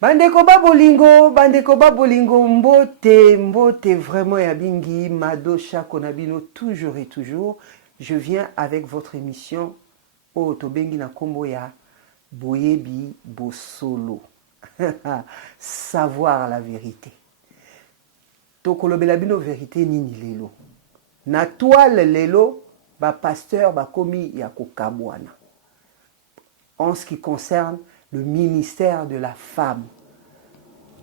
Bandeko babolingo, mbote vraiment ya bingi, madosha konabino, toujours et toujours. Je viens avec votre émission, Otobengi na kombo ya Boyebi Bosolo. Savoir la vérité. Tokolobela bino vérité nini lelo. Na toile lelo, ba pasteur ba komi ya kokabwana. En ce qui concerne le ministère de la femme.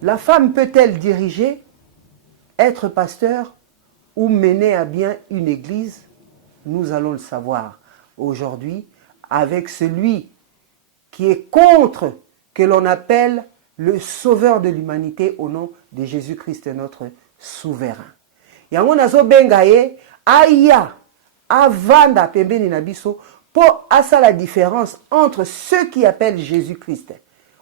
La femme peut-elle diriger, être pasteur ou mener à bien une église? Nous allons le savoir aujourd'hui avec celui qui est contre, que l'on appelle le sauveur de l'humanité au nom de Jésus-Christ, notre souverain. Yango nazo bengaye aya avanda pembeni na biso pour asa la différence entre ceux qui appellent Jésus-Christ.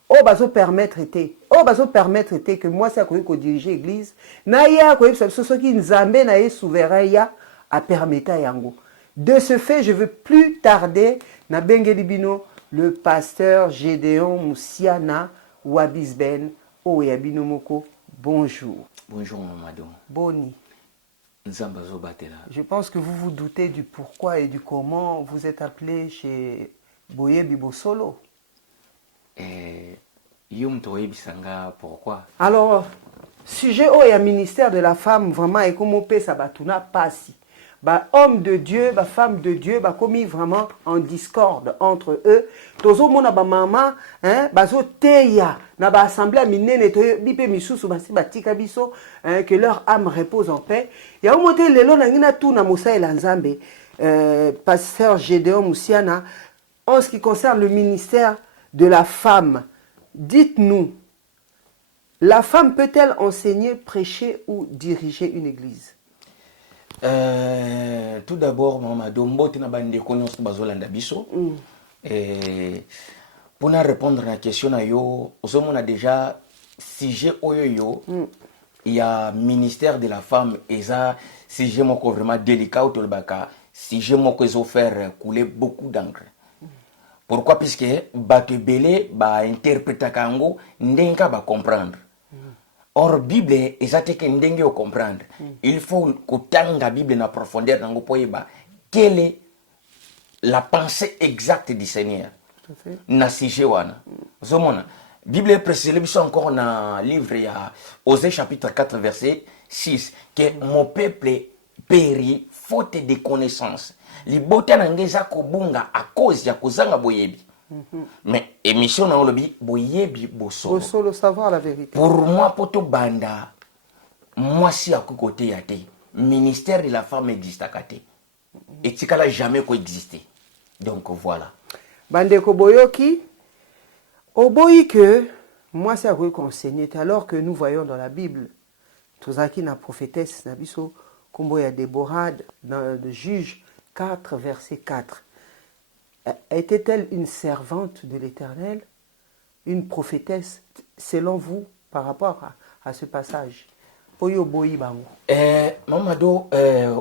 Oh bazo permettre que moi ça ko diriger l'église na ya ko ceux qui nzambe na ye souverain ya a permettre yango. De ce fait, je veux plus tarder na bengeli bino le pasteur Gédéon Moussiana Wabisben Oyabino Moko. Bonjour. Bonjour Mamadou. Boni. Je pense que vous vous doutez du pourquoi et du comment vous êtes appelé chez Boyebi Bosolo. Pourquoi? Alors, sujet au et ministère de la femme, vraiment, et comme on peut ça batuna passi. Bah, homme de Dieu, bah, femme de Dieu, bah, commis vraiment en discorde entre eux. Tozo mona ba mama, hein, bazo teya, na ba assemblée minene to bipe misusu basi batika biso, hein, que leur âme repose en paix. Ya omote lelo na ngina tu na Moussa et Nzambe, pasteur Gédéon Moussiana, en ce qui concerne le ministère de la femme, dites-nous, la femme peut-elle enseigner, prêcher ou diriger une église? Tout d'abord, Mamadou, pour répondre à la question, on a déjà sujet oyo, il y a ministère de la femme et ça sujet vraiment délicat autour de sujet qui faire couler beaucoup d'encre. Pourquoi? Puisque batu belé ba interpréter kango ndenga ba comprendre. Or Bible ezate ke ndenge o comprendre. Il faut kutanga Bible na profondeur nango poyeba quelle est la pensée exacte du Seigneur. Na sujet wana. Zomona Bible précise encore na livre ya Osée chapitre 4 verset 6 que mon peuple périt faute de connaissance. Libota nangeza kobunga à cause ya kozanga boyebi. Mais émission na olobi boyebi bosolo. Bosolo savoir la vérité. Pour moi poto banda moi si à côté ya te ministère de la femme existe à côté. Et tikala jamais coexister. Donc voilà. Bandeko boyoki oboyi que moi c'est à quoi conseiller alors que nous voyons dans la Bible tozaki na prophétesse na biso kombo ya Déborah dans le Juge 4 verset 4. Était-elle une servante de l'Éternel, une prophétesse, selon vous, par rapport à ce passage? Mamadou,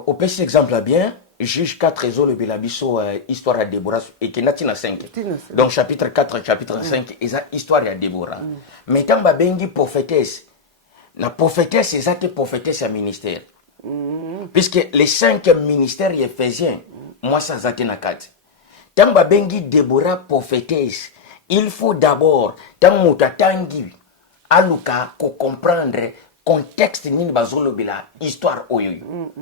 au petit exemple bien, Juge 4, le Belabiso, histoire à Déborah, et qui n'a 5. Donc chapitre 4, chapitre 5, et ça, histoire à Déborah. Mais quand on bengi prophétesse, la prophétesse, c'est ça que prophétesse à ministère. Puisque les 5 ministères éphésiens, moi ça zate na 4. Tant bengi Déborah prophétesse, il faut d'abord, tant mutatangi, aluka, ko comprendre contexte nini bazolo bila histoire oyoyo.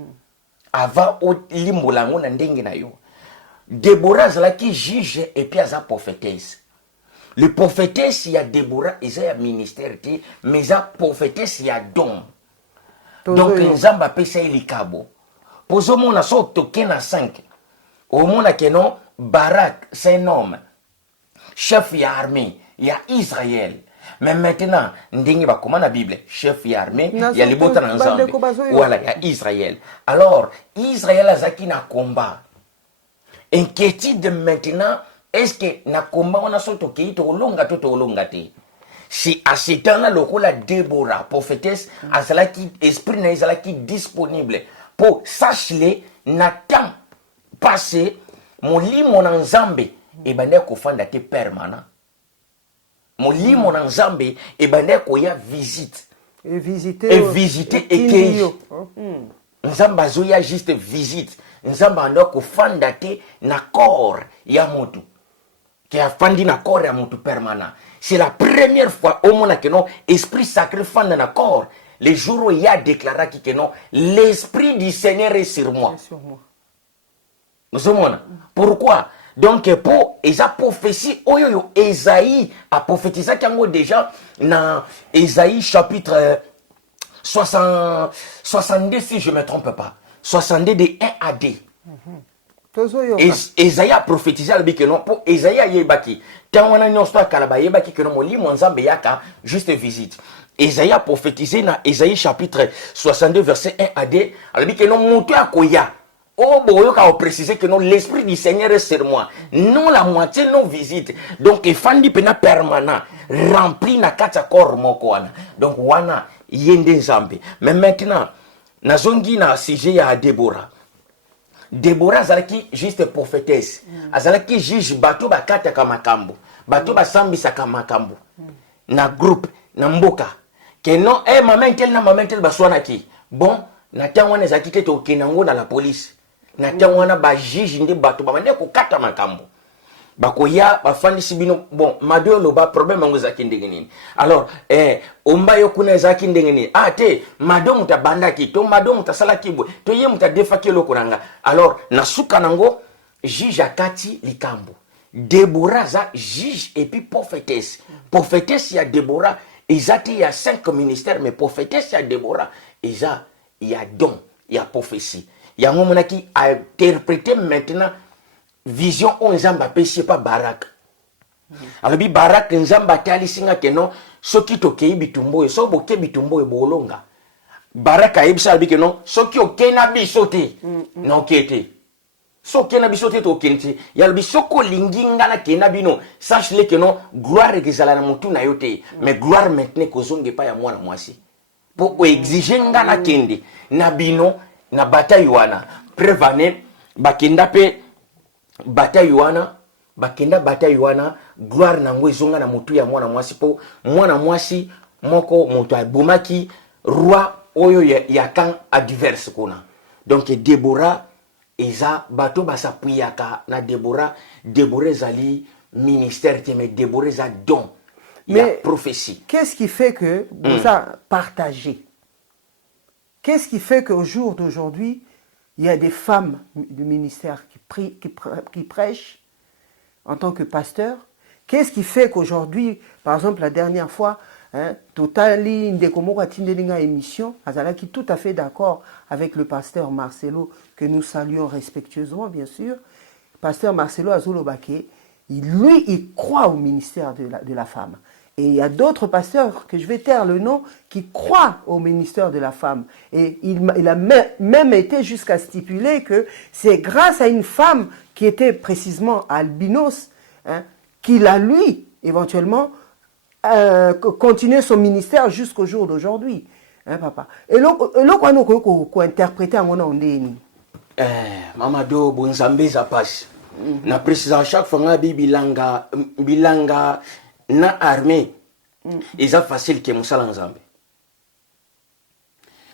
Avant o limbolango na ndenge na yo. Déborah zala qui juge et puis aza prophétesse. Le prophétesse il y a Déborah et ça y a ministère mais ça prophétesse il y a don. Donc nzamba pesa ilikabo. Pozo mona so toke na 5. Au mona que non Barak c'est un homme chef de armée, il y a Israël. Mais maintenant, ndenge ba comment la Bible, chef de armée, il y a les botans ensemble. Voilà, il y a Israël. Alors, Israël a zaki na combat. Inquiétude maintenant, est-ce que na combat on a sorti qui to longa te. Si à ce temps-là, le rôle de Déborah, prophétesse, à cela qui esprit na cela qui disponible pour sacher na temps passé mon lit mon ensemble et ben ko fanda te permanent. molimo na nzambe ebanda koya visite et visiter ekei nzambe azoya juste visite nzambe anda kofanda te na corps ya motu ke afandi na corps ya motu permanent. C'est la première fois au monde que non esprit sacré fanda na corps le jour où il y a déclaré que non l'esprit du Seigneur est sur moi. Nous sommes pourquoi donc pour esa prophétie oyo Esaïe a prophétisé kango déjà dans Esaïe chapitre 62 si je me trompe pas 62 de 1 à 2. Esaïe a prophétisé que non pour Esaïe yebaki tant on a une histoire kalaba yebaki que non molimo nzambe yaka juste visite. Esaïe a prophétisé dans Esaïe chapitre 62 verset 1 à 2 alors que non monto akoya. Oh, bon, on préciser que non, l'esprit du Seigneur est sur moi. Non, la moitié, non visite. Donc, il faut pena permanent, rempli na kata corps mokwana. Donc, wana, yende zambe. Mais maintenant, na zongi na sujet ya Déborah. Déborah, zalaki juste prophétesse. Azalaki juge bato bakata kamakambo. Bato basambisa kamakambo. Na groupe, na mboka. Que non, maman tel baswana ki. Bon, na tangwana zaki te to kenango na la police. Na tangwana ba juge ndi bato ba mande ko kata makambo bakoya bafandi sibino bon mado lo ba problème ngo zaki ndengeni alors omba yo kuna zaki ndengeni te mado mutabanda ki to mado mutasala kibwe to ye mutadefa kilo kuranga alors na suka nango juge akati likambo Déborah za juge et puis prophétesse ya Déborah ezati ya 5 ministères mais prophétesse ya Déborah eza ya don ya prophétie. Il y a un moment qui a interprété maintenant vision on nzamba pesi pas barak. Alors bi barak nzamba tali singa keno soki tokei bitumbo so boke bitumbo e bolonga. Barak a ebisa bi keno soki okena bisote na okete. So kena bisote to kenti ya bi soko linginga na kena bino sache le keno gloire ezala na mutu na yote mais gloire maintenant kozonge pa ya mwana mwasi. Pour exiger ngana kende na bino na bataille wana prevane bakenda pe bataille wana gloire na ngwezonga na mutu ya mwana mwasi po mwana mwasi moko moto abomaki roi oyo ya kan adverse kuna. Donc Déborah eza bato basapuyaka na Déborah ezali ministère mais Déborah eza don ya prophétie. Qu'est-ce qui fait que vous a partagé? Qu'est-ce qui fait qu'au jour d'aujourd'hui, il y a des femmes du ministère qui prêchent en tant que pasteur? Qu'est-ce qui fait qu'aujourd'hui, par exemple, la dernière fois, Totali Ndekomora Tindelinga émission, Azala qui est tout à fait d'accord avec le pasteur Marcelo, que nous saluons respectueusement, bien sûr. Pasteur Marcelo Azolobake, lui, il croit au ministère de la femme. Et il y a d'autres pasteurs, que je vais taire le nom, qui croient au ministère de la femme. Et il a même été jusqu'à stipuler que c'est grâce à une femme qui était précisément albinos, qu'il a, lui, éventuellement, continué son ministère jusqu'au jour d'aujourd'hui. Papa. Et là, quoi interpréter en mon nom? Mamado, bonzambe zapash. Na précise à chaque fois, bilanga na armée, c'est facile que Moussa l'ensemble.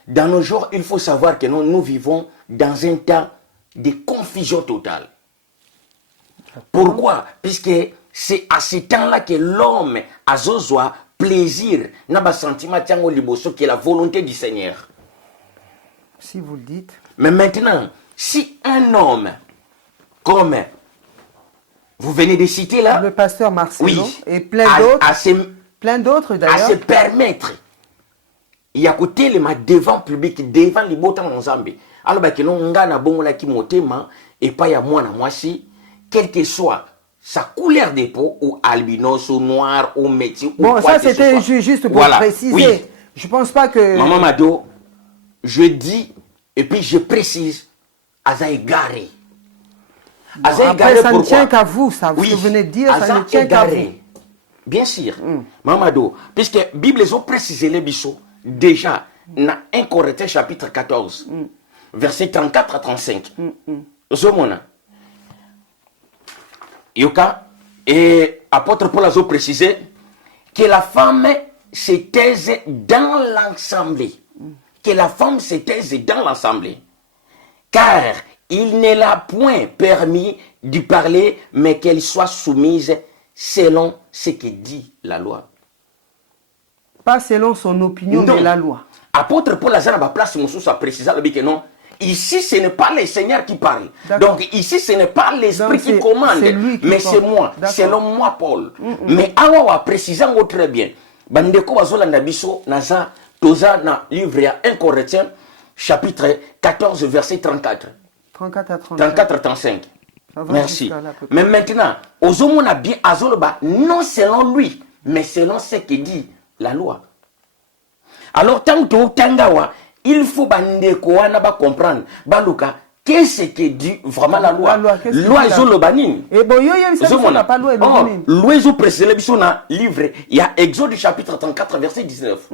Dans nos jours, il faut savoir que nous vivons dans un temps de confusion totale. Pourquoi? Puisque c'est à ce temps-là que l'homme a besoin plaisir, n'a pas sentiment qui est la volonté du Seigneur. Si vous le dites. Mais maintenant, si un homme comme vous venez de citer là, le pasteur Marcelo, oui, et plein d'autres d'ailleurs, à se permettre, il y a côté le devant public, devant les botans en Zambie. Alors que nous avons bon la qui motema et pas ya moi na moi si, quel que soit sa couleur de peau ou albinos ou noir ou métis. Bon, ça c'était juste pour préciser. Oui. Je pense pas que. Maman Mado, je dis et puis je précise, Aza égaré. Bon, après, ça ne tient qu'à vous, ça. Oui. Ce que vous venez de dire, ça ne tient qu'à vous. Bien sûr. Mamado, puisque la Bible a précisé les bichos, déjà, dans 1 Corinthiens chapitre 14, versets 34 à 35. Zomona. Yoka, et apôtre Paul a précisé, que la femme se taise dans l'assemblée. Que la femme se taise dans l'assemblée. Car il ne l'a point permis d'y parler, mais qu'elle soit soumise selon ce que dit la loi. Pas selon son opinion, non. Mais la loi. Apôtre Paul Azana va place Moussous a précisé que non. Ici, ce n'est pas le Seigneur qui parle. Donc ici, ce n'est pas l'Esprit qui commande, mais c'est moi, selon moi, Paul. Mais awa a précisé très bien. Bandeko bazolanda biso naza toza na livre ya 1 Corinthiens chapitre 14 verset 34. 34 à 34 35. Merci. Mais maintenant, ozomona bien azoloba non selon lui, mais selon ce que dit la loi. Alors tant que tangawa, il faut bandeko wana ba comprendre baluka qu'est-ce que dit vraiment la loi. Loi zolobanine. Et bon yo n'a pas loi banine. Loi zo précédé biso na livre, il y a Exode chapitre 34 verset 19.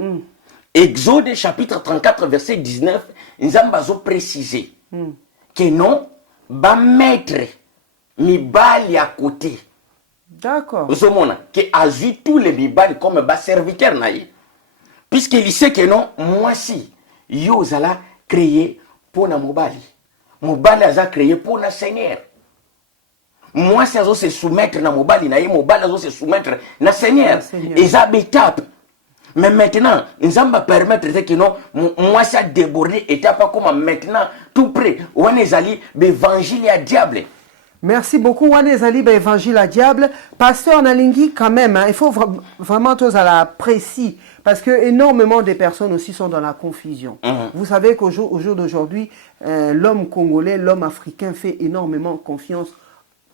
Exode chapitre 34 verset 19, nzamba zo préciser que non ba mettre mibali à côté. D'accord. Zomona que azu tous les mibali comme ba serviteur naïe. Puisqu'il sait que non, moi si, yo zala créé pour na mobali. Mobali a créé pour na Seigneur. Moi si azo se soumettre na mobali na ye, mobali azo se soumettre na Seigneur. Et ça étape. Mais maintenant, nous allons permettre que non, moi ça débordé étape comme maintenant, tout près, on est allé l'évangile à diable. Merci beaucoup, Wanezali, évangile à diable. Pasteur Nalingi, quand même, hein, il faut vraiment tous à la précis, parce que énormément de personnes aussi sont dans la confusion. Vous savez qu'au jour d'aujourd'hui, l'homme congolais, l'homme africain fait énormément confiance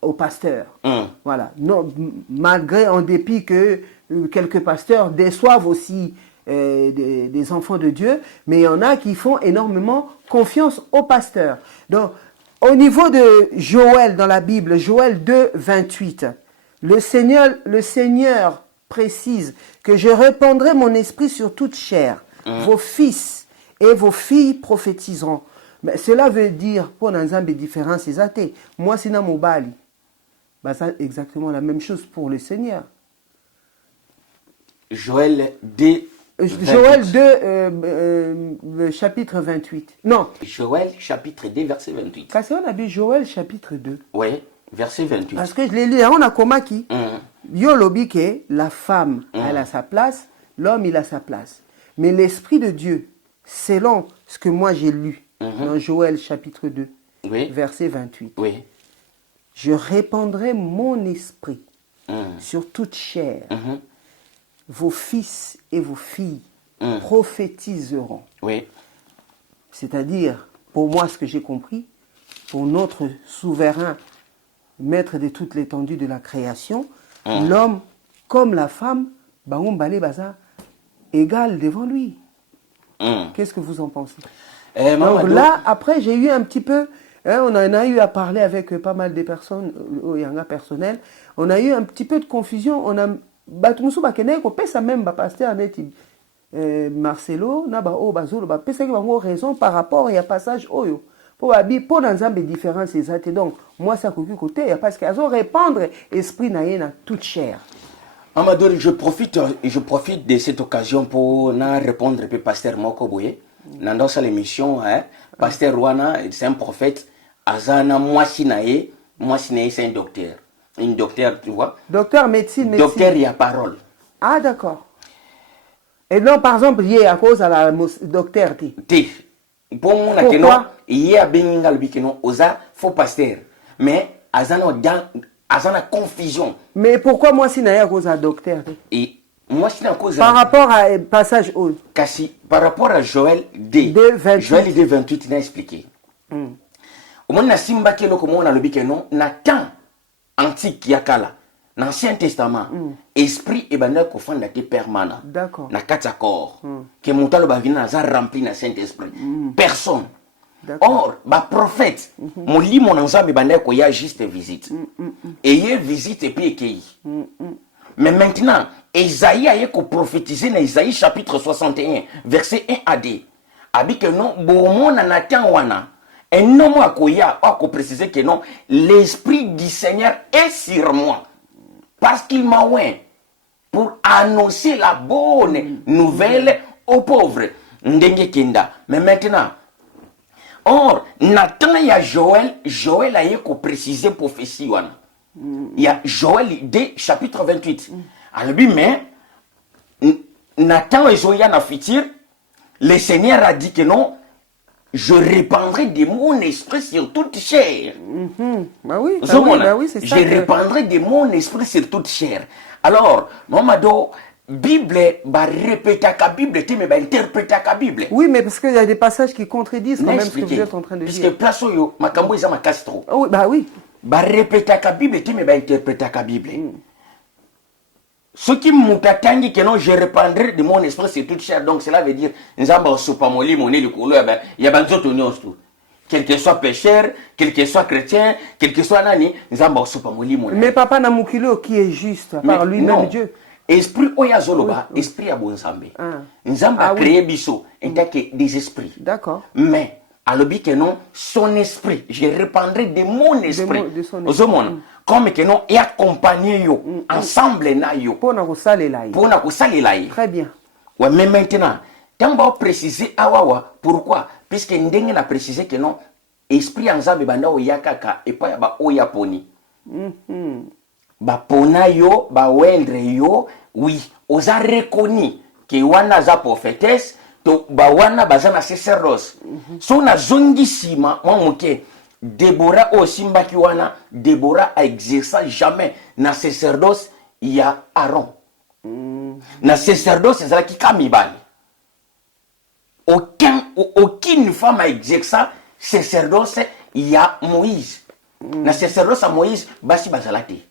aux pasteurs. Voilà. Non, malgré, en dépit que quelques pasteurs déçoivent aussi des enfants de Dieu, mais il y en a qui font énormément confiance aux pasteurs. Donc, au niveau de Joël dans la Bible, Joël 2, 28, le Seigneur précise que je répandrai mon esprit sur toute chair. Vos fils et vos filles prophétiseront. Mais cela veut dire, pour un ensemble différent, c'est athée. Moi, c'est dans mon bali. C'est exactement la même chose pour le Seigneur. Joël 2, Joël 2, chapitre 28. Non. Joël chapitre 2, verset 28. Parce qu'on a vu Joël chapitre 2. Oui, verset 28. Parce que je l'ai lu, on a comment qui Yo lobi que la femme, elle a sa place, l'homme, il a sa place. Mais l'Esprit de Dieu, selon ce que moi j'ai lu dans Joël chapitre 2, verset 28. Oui. Je répandrai mon esprit sur toute chair. Vos fils et vos filles prophétiseront. Oui. C'est-à-dire, pour moi, ce que j'ai compris, pour notre souverain, maître de toute l'étendue de la création, l'homme comme la femme, égal devant lui. Qu'est-ce que vous en pensez? Donc là, après, j'ai eu un petit peu, on en a eu à parler avec pas mal de personnes, au Yanga personnel, on a eu un petit peu de confusion, on a batumusu bakene ko pesa même ba pasteur neti Marcelo na ba o bazolo ba pesa ki bango raison par rapport à passage oyo pour abi pour dans un différence exacte. Donc moi ça koki côté parce qu'ils ont répandre esprit na yena toute chair. Amadou, je profite de cette occasion pour na répondre pe pasteur Moko Boye dans sa l'émission pasteur Rwana c'est un prophète azana moi sinaye c'est un docteur. Une docteur, tu vois. Docteur médecine. Docteur, il y a parole. Ah, d'accord. Et non, par exemple, il y a à cause à la docteur. Pour moi, il y a bien osa faux pasteur. Mais, azana confusion. Mais pourquoi moi, si à cause à docteur? Et moi, si à cause par rapport à passage haut. Par rapport à Joël D. Joël D 28, il a expliqué. Au moins, na simba kelo comme on a le bikeno, na temps antique yakala l'Ancien Testament esprit et bandel ko fanda te permanent d'accord na kati corps que montalo ba vina za rempli na Saint-Esprit personne or ba prophète moli mon ensemble bandel ko ya juste visite et y visite et puis écueil mais maintenant Isaïe a ko prophétiser dans Isaïe chapitre 61 verset 1 à 2 abi que non bon na tan wana. Un homme a précisé que non, l'Esprit du Seigneur est sur moi. Parce qu'il m'a oint pour annoncer la bonne nouvelle aux pauvres. Ndenge Kinda. Mais maintenant, or, Nathan et Joël a eu préciser prophétie. Il y a Joël 2, chapitre 28. Alors, mais Nathan et Joël a futur, le Seigneur a dit que non, je répandrai de mon esprit sur toute chair. Bah oui, c'est ça. Je répandrai de mon esprit sur toute chair. Alors, Mamado, Bible, bah répéter la Bible, mais bah interpréter la Bible. Oui, mais parce qu'il y a des passages qui contredisent quand même ce que vous êtes en train de dire. Parce que place où Makambo ils ont ma castro. Oui, bah oui. Bah répéter la Bible, mais bah interpréter la Bible. Ce qui m'outangi que non, je répandrai de mon esprit sur toute chair. Donc cela veut dire, nzamba sopamoli moné le couleur, il y a banzo tonios tout. Quel que soit pécheur, quel que soit chrétien, quel que soit nani, nzamba sopamoli moné. Mais papa Namukilo qui est juste par lui-même Dieu. Esprit oyazoloba, esprit à bonzambe. Nzamba créé biso, en tant que des esprits. D'accord. Mais à l'objet que non, son esprit, je répandrai de mon esprit. Comme que non, et accompagner yo, ensemble na yo. Pour na kusalela. Très bien. Ouais, mais maintenant, tant va préciser awawa, pourquoi? Puisque ndenge na préciser que non, esprit ensemble banda oyakaka et pas ba oyaponi. Ba pona yo, ba wendre yo, oui, oza reconnu que wana za prophétesse, to ba wana bazana sacerdoce. So na zongi sima, moi moke, Déborah aussi mbaki wana, Déborah a exercé jamais na sacerdoce ya Aaron. Na sacerdoce c'est qui kamibali. Aucune femme a exercé sacerdoce ya Moïse. Na sacerdoce à Moïse, basi bazalate.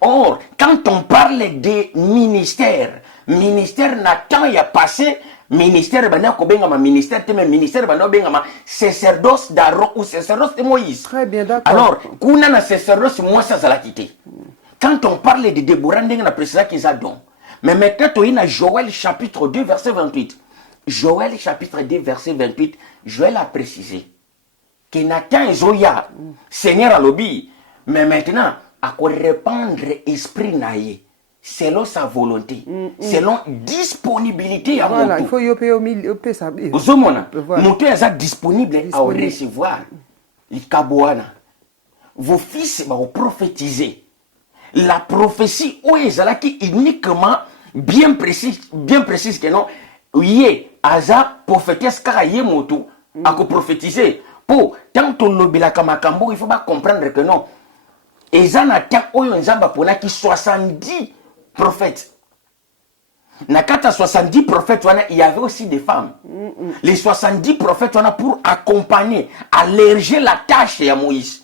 Or, quand on parle de ministère Nathan y a passé, ministère bana ko benga ma ministère te ministère bana benga ma sacerdoce d'Aaron ou sacerdoce de Moïse. Très bien, d'accord. Alors, kuna na sacerdoce moi ça la quitter. Quand on parle de Déborah ndenge na précisa qu'ils a don. Mais maintenant tu as Joël chapitre 2 verset 28. Joël chapitre 2 verset 28, Joël a précisé que Nathan et Zoya Seigneur a lobby, mais maintenant à quoi répandre esprit naïe selon sa volonté, selon disponibilité à voilà, mon il faut yopé ça. Vous mon est disponible à recevoir. Il kaboana. Vos fils vont prophétiser. La prophétie où est là qui uniquement bien précise que non, oui, aza prophétesse karaye moto à prophétiser. Pour tant que l'obéla kamakambo, il faut pas comprendre que non. Et ça n'a pas eu 70 prophètes. Na kata 70 prophètes, il y avait aussi des femmes. Les 70 prophètes, pour accompagner, alléger la tâche de Moïse.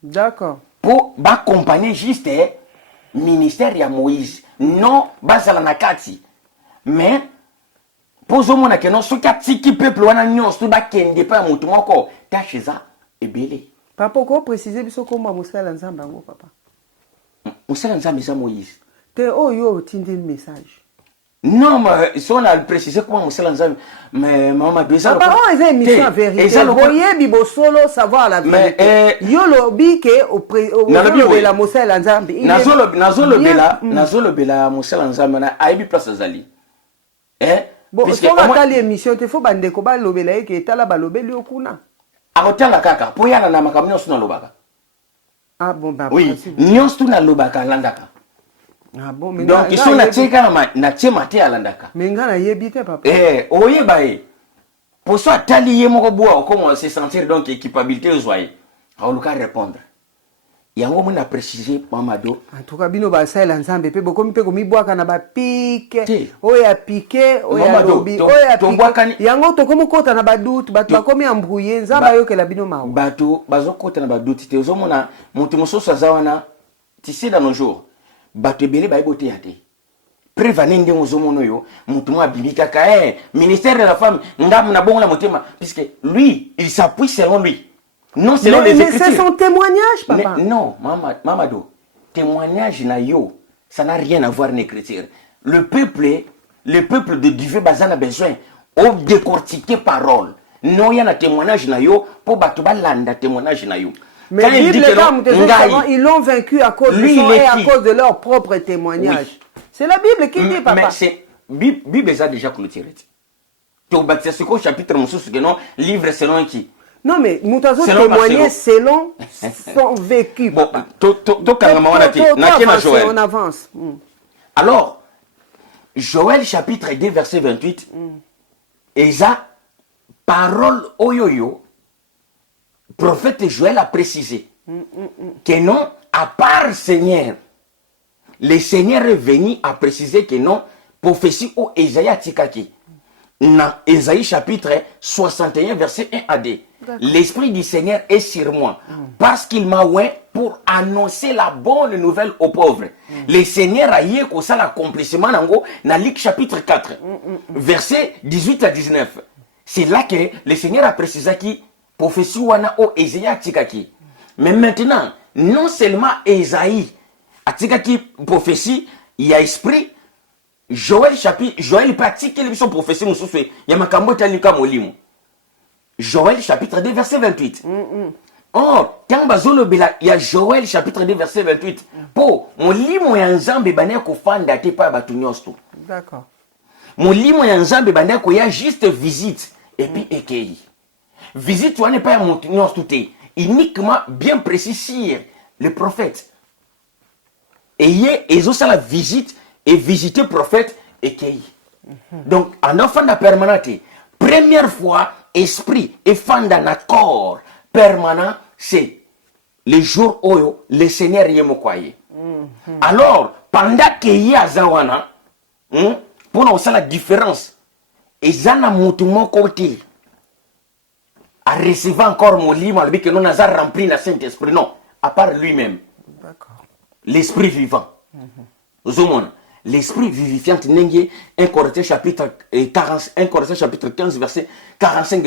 D'accord. Pour accompagner juste le ministère de Moïse. Non, basala nakati. Mais, pour ce moment, ce qui peuple, on a nion, tout bas qui n'est pas un mouton encore. Tâche ça, est belé. Papa, pourquoi préciser biso comment Moussa l'ensemble bango papa? Moussa l'ensemble c'est Moïse. Te oh yo tindi le message. Non, mais si on a précisé comment Moussa l'ensemble, mais maman deux ans. Papa, on est émission en vérité. Voyez bibo solo savoir la vérité. Yo lobi ke au de la Moussa l'ensemble. Nazolo bela Moussa l'ensemble na aibi place zali. Bon, si on a l'émission, il faut bande ko ba lobela ke tala ba lobeli okuna. Akotanga kaka po yana na makamyo suna lobaka. Ah bon bah oui, nyons tu na lobaka landaka. Ah bon mais donc ils sont na teka na tema te alandaka. Mais nga na yebite papa. Oyeba pour soit tali ye moko boa comment se sentir donc équipabilité aux oyer. Aoluka répondre. Yango mona préciser Mamado. En tout cas bino ba sala ensemble pe bokomi pe komi boaka na ba pique. Oya piqué, oya lobi, oya piqué. Yango to komo kota na ba doute, ba to komi embrouiller nzamba yo ke la bino mawo. Bato bazo kota na ba doute te ozomona mutu mososo zawana tisi dans nos jours. Bato belé ba ebote yate. Prévenir ndenge ozomona yo mutu mo abibika ka ministère de la femme ngam na bongo la motema puisque lui il s'appuie selon lui. Non, selon les Écritures. Mais c'est son témoignage, papa. Mais, non, Mamado, témoignage na yo, ça n'a rien à voir avec l'Écriture. Le peuple de Dieu bazana besoin au décortiquer parole. Non, il y a un témoignage na yo pour batuba landa témoignage na yo. Mais Bible, ils l'ont vaincu à cause de son et à cause de leur propre témoignage. Oui. C'est la Bible qui dit, papa. Mais c'est Bible a déjà clôturé. Tu as ce qu'au chapitre que non, livre selon qui? Non, mais Moutazo témoignait selon son vécu. Bon, on avance. Alors, Joël chapitre 2, verset 28, et ça, parole oyoyo, prophète Joël a précisé que non, à part Seigneur, le Seigneur est venu à préciser que non, prophétie au Esaïe Tikaki. Dans Esaïe chapitre 61, verset 1 à 2. L'Esprit du Seigneur est sur moi, parce qu'il m'a oint pour annoncer la bonne nouvelle aux pauvres. Le Seigneur a eu ça l'accomplissement dans Luc chapitre 4, verset 18 à 19. C'est là que le Seigneur a précisé qui prophétie wana au Esaïe Tikaki. Mais maintenant, non seulement Esaïe Tikaki prophétie, il y a esprit. Joël pratique les son prophétie il y a makambo talika molimo. Joël chapitre 2 verset 28. Or, quand bazolobela il y a Joël chapitre 2 verset 28. Po molimo ya nzambe bana ko fanda te pa batu nyosto. D'accord. Molimo ya nzambe bana ko ya juste visite et puis ekei. Visite wana pas ya mutu nyosto te. Uniquement bien précis sur le prophète. Et ils ont ça la visite et visiter prophète et cueillir. Donc, en offrant la permanente, première fois, esprit et fan d'un accord permanent, c'est le jour où le Seigneur y est mokwaye. Alors, pendant qu'il y a Zawana, pour nous, c'est la différence. Et Zana Moutoumon côté, à recevoir encore mon livre, avec que nous avons rempli le Saint-Esprit. Non, à part lui-même. D'accord. L'esprit vivant. L'esprit vivifiant, 1 Corinthiens chapitre 15, verset 45,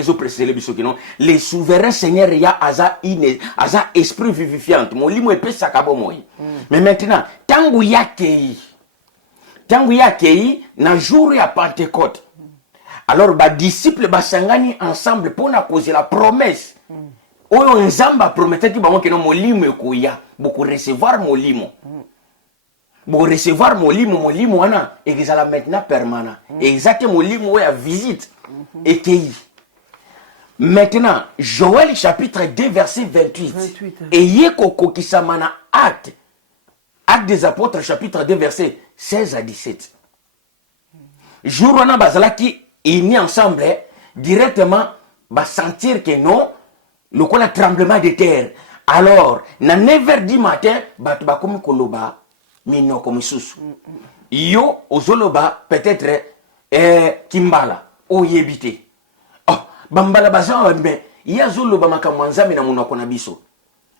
les souverains seigneurs y a aza esprit vivifiant. Mon limo épée sakabo moi. Mais maintenant, tangu ya kei, na jour ya Pentecôte. Alors, les disciples basangani ensemble pour na causer la promesse. Oyo nzamba promettait que mon limo ekoya, beaucoup recevoir mon limo. Pour recevoir mon limo wana et que ça la maintenant permanent. Exactement mon limo à visite et qui. Maintenant, Joël chapitre 2 verset 28. Et yeko qui samana acte des apôtres chapitre 2 verset 16 à 17. Jour wana bazala qui est mis ensemble directement va sentir que non le quoi tremblement de terre. Alors, na 9h du matin, batu bakomi koloba mino comme sous. Yo ozoloba peut-être kimbala o yebite. Oh, bambala bazan mais ya zoloba makambo nzambe na munoko na biso.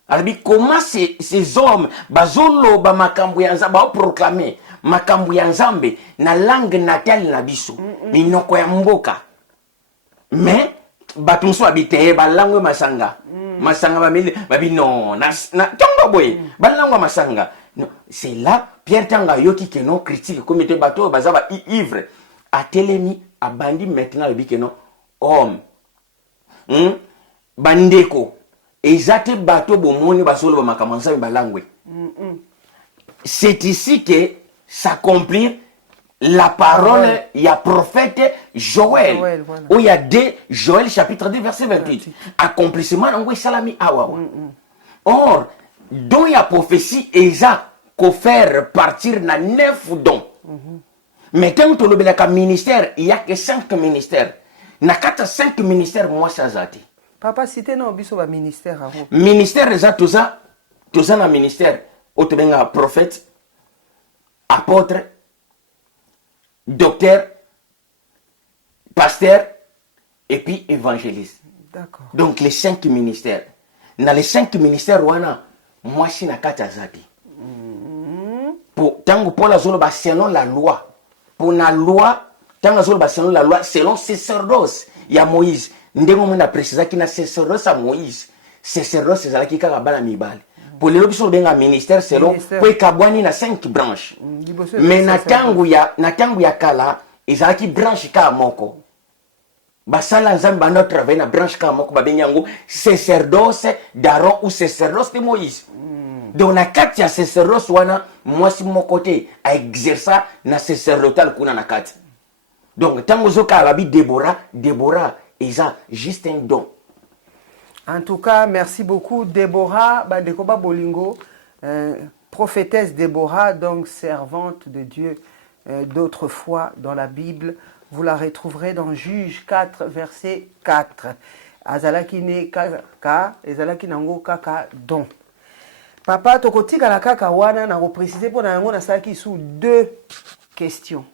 Alors comment ces hommes bazoloba makambo ya nzambe ba proclamer makambo ya nzambe na langue natale na biso. Minoko ya mboka. Mais batumso habite ba langue masanga. Masanga babi non na tongo boy. Ba langue masanga. Non, c'est là, Pierre Tanga Yoki que non critique, comme était bateau, bazaba ivre, a télémi, a bandi maintenant le que non, homme, bandeko, et zate bateau bomoni basolo bamakamansa balangwe. C'est ici que s'accomplit la parole, il y a prophète Joël, voilà. Où il y a Joël chapitre 2 verset 28. Accomplissement, on voit salami awawa. Or, dont il y a prophétie exacte qu'on fait partir dans 9 dons. Mais quand on a un ministère, il n'y a que 5 ministères. Il y a 5 ministères, moi, ça zati. Papa, si tu as un ministère, ministère, tout ça, un ministère. Où tu as un prophète, apôtre, docteur, pasteur, et puis évangéliste. D'accord. Donc, les 5 ministères. Dans les 5 ministères, moi, je suis na kata zati. Pour tango pour la zone selon la loi. Pour la loi, tango zone selon la loi, selon sacerdoce, il y a Moïse. Ndemo mona précisa ki na sacerdoce à Moïse. Sacerdoce c'est là qui ka bala mibale. Pour les lobby sur benga ministère selon pour kabwani na 5 branches. Mais na tango ya kala, ezalaki branche ka moko. Basala nzamba na travailler na branche ka moko babenyango sacerdoce d'Aaron ou sacerdoce de Moïse. donc na kati ya sacerdoce wana mwasi moko te aexerça na sacerdotal kuna na kati. Donc tango zoka babi Déborah eza juste un don. En tout cas, merci beaucoup Déborah Bandekoba Bolingo, prophétesse Déborah, donc servante de Dieu d'autrefois dans la Bible. Vous la retrouverez dans Juge 4 verset 4. Azalaki ne kaka ezalaki nango kaka don. Papa tokotika la kaka wana na repréciser pour na yango na saki sous deux questions.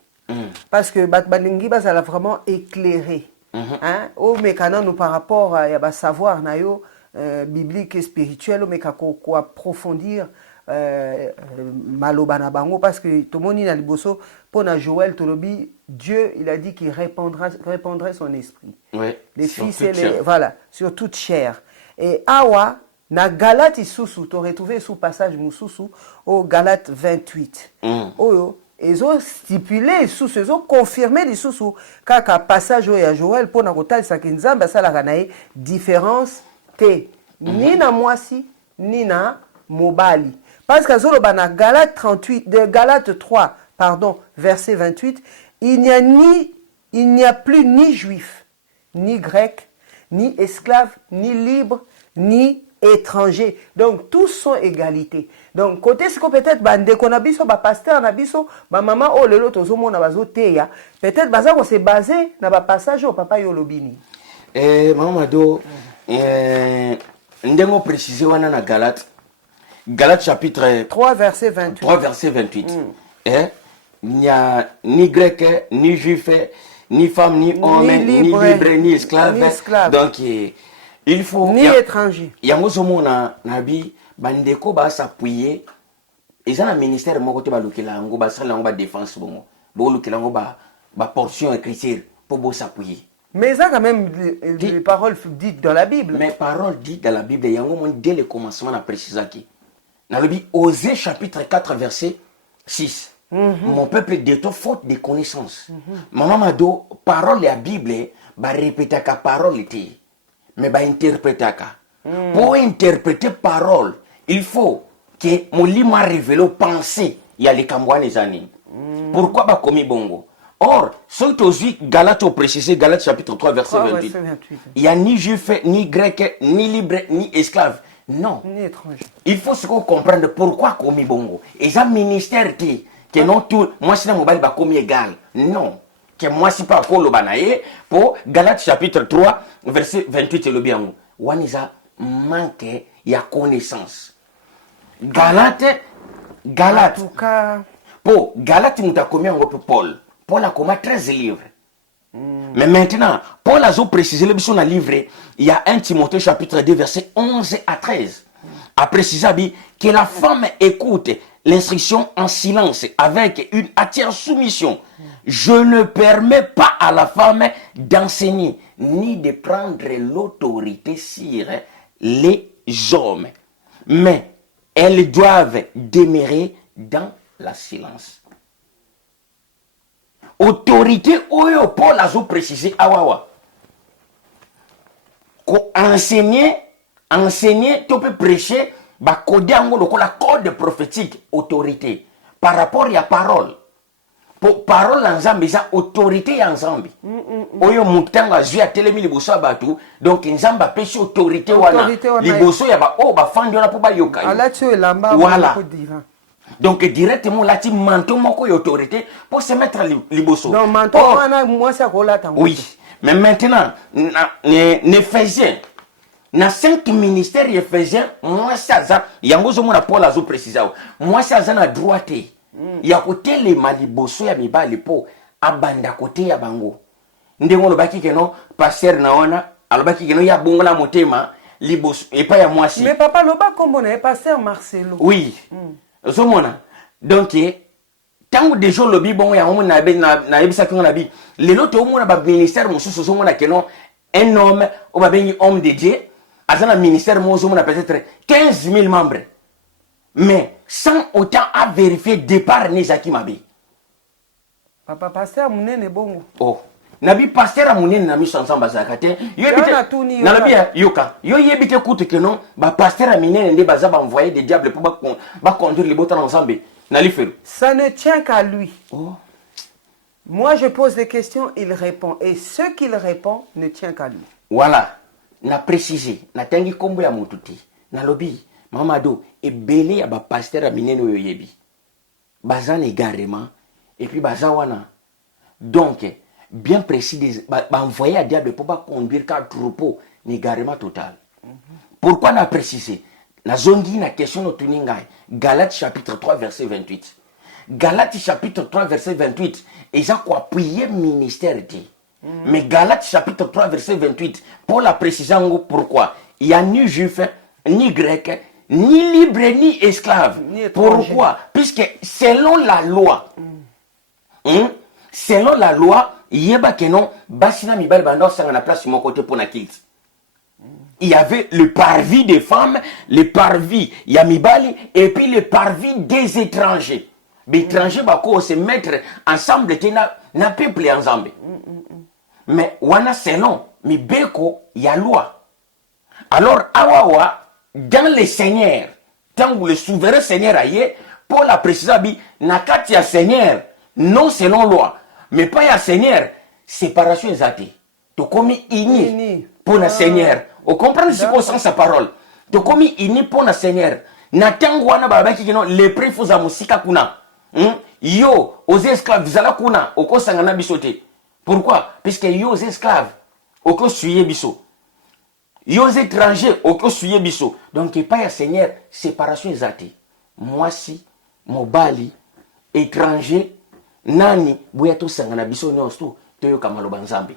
Parce que Baningi bazala vraiment éclairé. Hein? Au mécanisme nous par rapport à savoir na yo biblique et spirituel, au mécanisme ko approfondir malobana bango parce que tomoni na liboso pour na Joël Tolobi, Dieu il a dit qu'il répandrait son esprit. Oui, les fils et les voilà sur toute chair. Et awa na Galate isusu to retrouver sous passage mususu au Galate 28. Oyo ezo stipulé sous ezo confirmé lisusu kaka passage oyo ya Joël pour na kotalisa kinzamba asalaka na ye différence te ni na mwasi ni na mobali. Parce que zoloba na Galate 38 de Galate 3 pardon verset 28, il n'y a plus ni juif ni grec ni esclave ni libre ni étranger. Donc tous sont égalité. Donc côté ce que peut-être bande qu'on a biso ba pasteur na biso ba maman oh lelo tozo mona bazo teya peut-être baza ko se baser na ba passage au papa yolobini. Maman do ndengo préciser wana na Galates chapitre 3 verset 28. 3 verset 28. Il n'y a ni grec ni juif ni femme ni homme ni libre ni esclave. Donc il faut ni étranger. Yango somona nabi bandeko ba s'appuyer ils ont un ministère moko te ba lukela ngo ba sala ngo ba défense bongo bo lukela ngo ba portion écriture pour bo s'appuyer. Mais ça quand même les paroles dites dans la Bible. Mais paroles dites dans la Bible yango mon dès le commencement na précisaki. Na lobi Osée chapitre 4 verset 6. Mon peuple détruit faute de connaissances. Maman mado parole de la Bible ba répéter ka parole te. Mais ba interpréter ka. Pour interpréter parole, il faut que mon livre m'a révélé penser il y a les Kambouan les années. Pourquoi ba commis bongo? Or, ce que tu Galates au précisé, Galates chapitre 3 verset 28. Il n'y a ni juif, ni grec, ni libre, ni esclave. Non. Ni étranger. Il faut se comprendre pourquoi commis bongo. Et ça ministère qui que non tout moi c'est mon bal ba commis égal. Non. Que moi c'est pas ko lo banaye pour Galates chapitre 3 verset 28 le bien. Waniza manque ya connaissance. Galates en tout cas pour Galates nous a commis un Paul. Paul a commis 13 livres. Mais maintenant, Paul a précisé le biso na livre, il y a 1 Timothée chapitre 2 verset 11 à 13. A précisé que la femme écoute l'instruction en silence avec une entière soumission. Je ne permets pas à la femme d'enseigner ni de prendre l'autorité sur les hommes. Mais elles doivent demeurer dans la silence. Autorité oyo Paul a précisé awawa. Ko enseigner, tu peux prêcher, ba code la code prophétique autorité par rapport à la parole. Pour parole ensemble, ils autorité ensemble. Oyo mutanga zua telemi liboso batu, donc ensemble a pêché autorité wana. Liboso ya ba o ba fandi wana pour ba yoka. Ala tu lamba voilà. Donc directement là tu manteau moko autorité pour se mettre liboso. Non manteau wana moi ça kola tango. Oui. Mais maintenant Éphésiens na 5 ministères Éphésiens moi ça yango zo mona Paul azo préciser. Moi ça na droite. Ya kote le maliboso ya mibali po abanda kote ya bango. Ndengo lobaki keno pasteur naona alobaki keno ya bongo na motema liboso et pas ya mwasi. Mais papa loba kombo na pasteur Marcelo. Oui. Zomona. Donc tango déjà lobi bongo ya homo na ebisa kingo na bi. Lelo to homo na ba ministère mususu zomona keno un homme ou ba bengi homme de Dieu azana ministère mo zomona peut-être 15 000 membres. Mais sans autant à vérifier départ Nezaki Mabi. Papa pasteur munene bongo. Oh, nabi pasteur amunene na miso ensemble bazakate na bia yoka yo yebite kutu que non ba pasteur amunene nde baza ba envoyer des diables pour ba conduire les botans ensemble na lifero. Ça ne tient qu'à lui. Moi je pose des questions, il répond et ce qu'il répond ne tient qu'à lui. Voilà, na préciser na tangi kombo ya mututi na lobi mamado e belé ya ba pasteur amunene yo yebi bazan égarement et puis bazawana donc bien précis envoyer à diable pour pas conduire car troupeau l'égarement total. Pourquoi n'a précisé la zone qui na question no tuninga Galates chapitre 3 verset 28. Galates chapitre 3 verset 28 et ça quoi prier ministère dit. Mais Galates chapitre 3 verset 28 pour la précision pourquoi il y a ni juif ni grec ni libre ni esclave. Pourquoi? Puisque selon la loi, selon la loi, yeba kenon basina mibali bando sanga na place mon côté pour na kids. Il y avait le parvis des femmes, le parvis yamibali et puis le parvis des étrangers. Les étrangers bako se mettre ensemble na peuple ensemble. Mais wana selon mi beko ya loi. Alors awawa dans les seigneurs, tant que le souverain seigneur aye, pour la précision, nakati ya seigneur, non selon loi, mais pas ya seigneur, séparation exacte. Tu commis ini pour la seigneur. Vous comprenez ce qu'on sent sa parole. Tu commis ini pour la seigneur. Natango wana babaki kino les prix faut za musika kuna. Yo aux esclaves zala kuna oko sangana bisote. Pourquoi? Puisque yo aux esclaves oko suye biso. Yo étrangers au suye biso. Donc il pas ya seigneur séparation exacte. Moi si mobali étranger nani boya to sangana biso nyonso to yo kamaloba nzambe.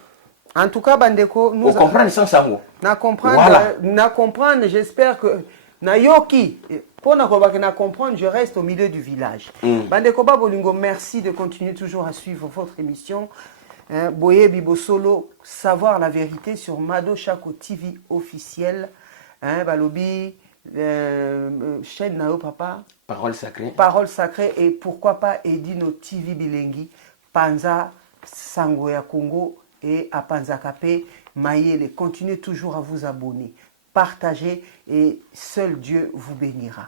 En tout cas bandeko nous comprendre sans sango. Na comprendre na comprendre j'espère que na yoki pour na comprendre je reste au milieu du village. Bandeko Babolingo merci de continuer toujours à suivre votre émission. Boye Bibosolo, savoir la vérité sur Mado Chako TV officiel. Balobi, chaîne Nao Papa. Parole sacrée. Parole sacrée et pourquoi pas Edino TV Bilengi, Panza, Sangoya Congo et à Panza Kapé, Mayele. Continuez toujours à vous abonner, partagez et seul Dieu vous bénira.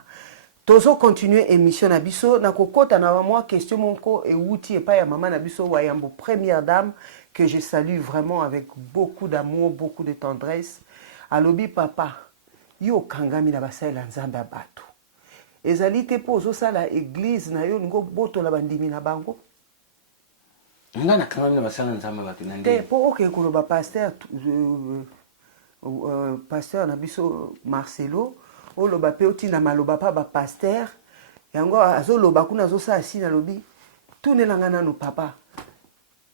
Tozo continuer émission Nabiso na kokota na moi question monko et outi et pas ya maman Nabiso wayambo première dame que je salue vraiment avec beaucoup d'amour, beaucoup de tendresse. Alobi papa yo kangami na basala nzambe abato. Ezali te pozo sala église na yo ngo boto la bandimi na bango. Ngana kangami na basala nzambe abato nande. Te po oke ko ba pasteur pasteur Nabiso Marcelo o loba pe otina maloba pa ba pasteur yango azo loba kuna azo sa asina lobi tunelanga nanu papa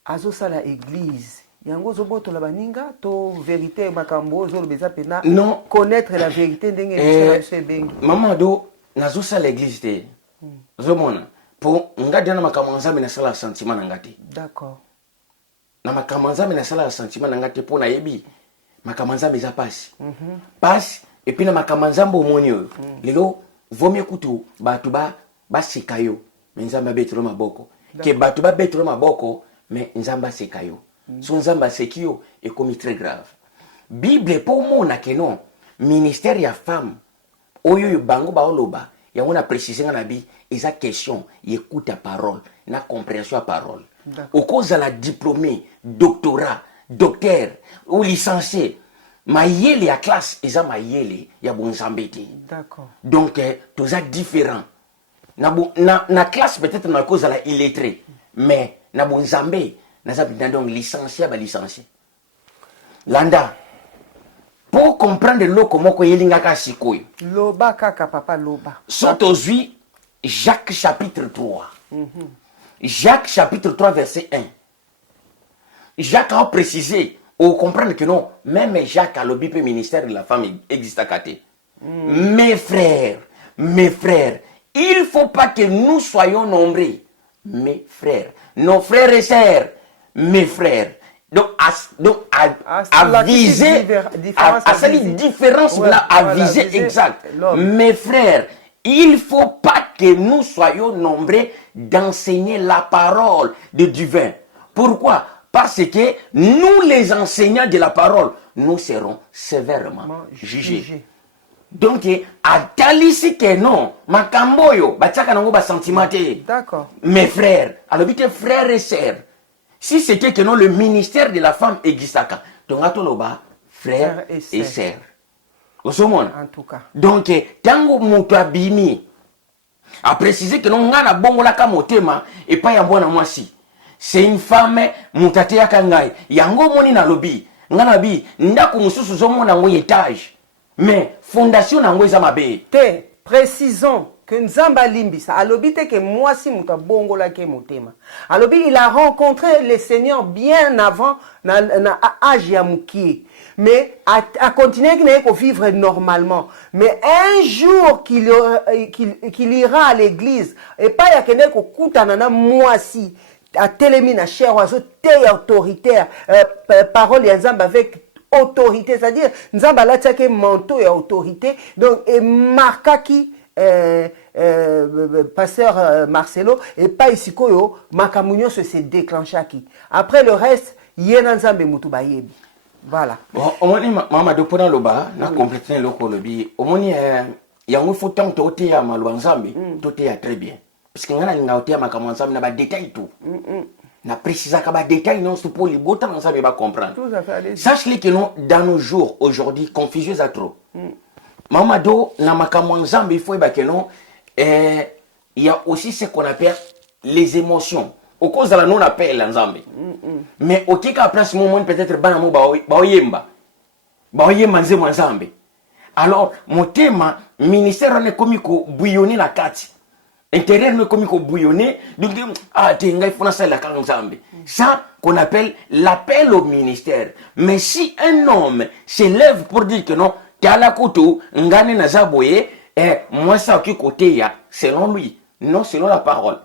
azo sala église yango zo boto la baninga to vérité makambo zo lobeza pena non connaître la vérité ndenge se bengi maman do nazo sala église te zo mona po ngadi na makambo nzambe na sala sentiment na ngati d'accord na makambo nzambe na sala sentiment na ngati po na yebi makambo nzambe za pasi pasi et puis na makambo omoni oyo lelo vaut mieux kutu batu ba sikayo mais nzamba betro maboko ke batu ba betro maboko mais nzamba sikayo so nzamba sekio et comme très grave bible pour mona que non ministère ya femme oyo bango ba oloba ya on a précisé na bi eza question écoute ta parole na compréhension à parole au cause la diplômé doctorat docteur ou licencié mayele ya classe eza mayele ya bonzambe te. D'accord. Donc tous a différent. Na classe peut-être na cause la illettré mais na bonzambe na za donc licencié ba licencié. Landa pour comprendre le comment ko yelinga ka sikoyo. Loba kaka papa loba. Sotozui Jacques chapitre 3. Jacques chapitre 3 verset 1. Jacques a précisé on comprend que non, même Jacques a le ministère de la femme existe à côté. Mes frères, il ne faut pas que nous soyons nombreux. Mes frères, nos frères et sœurs, mes frères. Donc, à viser, à cette différence là, à viser exact. Mes frères, il ne faut pas que nous soyons nombreux d'enseigner la parole de divin. Pourquoi? parce que nous, les enseignants de la parole, nous serons sévèrement jugés. Donc, à talisi que non, makamboyo, bachaka nango ba sentimenté. D'accord. Mes frères, alors vite frères et sœurs, si c'était que non le ministère de la femme existaka, donc atoloba frères et sœurs. En tout cas. Donc, tango moto abimi, a précisé que non ngana bongola ka motema et pas ya mwana mwasi. C'est une femme mutate ya kangai, yango moni na lobi, ngana bi ndako mususu zo mona ngo étage. Mais fondation nango eza mabe. Te précisons que Nzamba Limbisa alobi te que mwasi muta bongola ke motema. Alobi il a rencontré le Seigneur bien avant na âge ya mukie. Mais à continuer qu'il vivre normalement. Mais un jour qu'il ira à l'église, et pas il y a quelqu'un qui coûte à moisi, à télémina cher oiseau, autoritaire, parole et Nzamba avec autorité, c'est-à-dire Nzamba là tient que manteau et autorité, donc et marqua qui pasteur Marcelo et pas ici koyo makamunyo se déclenché qui. Après le reste, yena Nzambe mutu bayebi. Voilà. Bon, au moins, maman, de pendant le bas, na complété le colobi. Au moins, il y a un faut tant de à Malouanzambi, tout est très bien. Parce que n'a pas de makamanzambi, n'a pas de détail tout. N'a précisé qu'il y a des détails, non, c'est pour les beaux temps, ça va comprendre. Sache-le que nous, dans nos jours, aujourd'hui, confusion à trop. Maman, do, na makamanzambi, il faut que non, il y a aussi ce qu'on appelle les émotions. Au cause de la non-appel, l'ensemble. Mais au cas place moment peut-être banamo baoyemba. Baoyemba nze mwanzambe. Alors, mon thème, ministère on est comme bouillonner la carte. Intérieur on est comme bouillonner. Donc, tenga il faut na la kanzambe. Ça qu'on appelle l'appel au ministère. Mais si un homme s'élève pour dire que non, kala koto ngane na zaboye, moi ça qui côté ya selon lui, non selon la parole.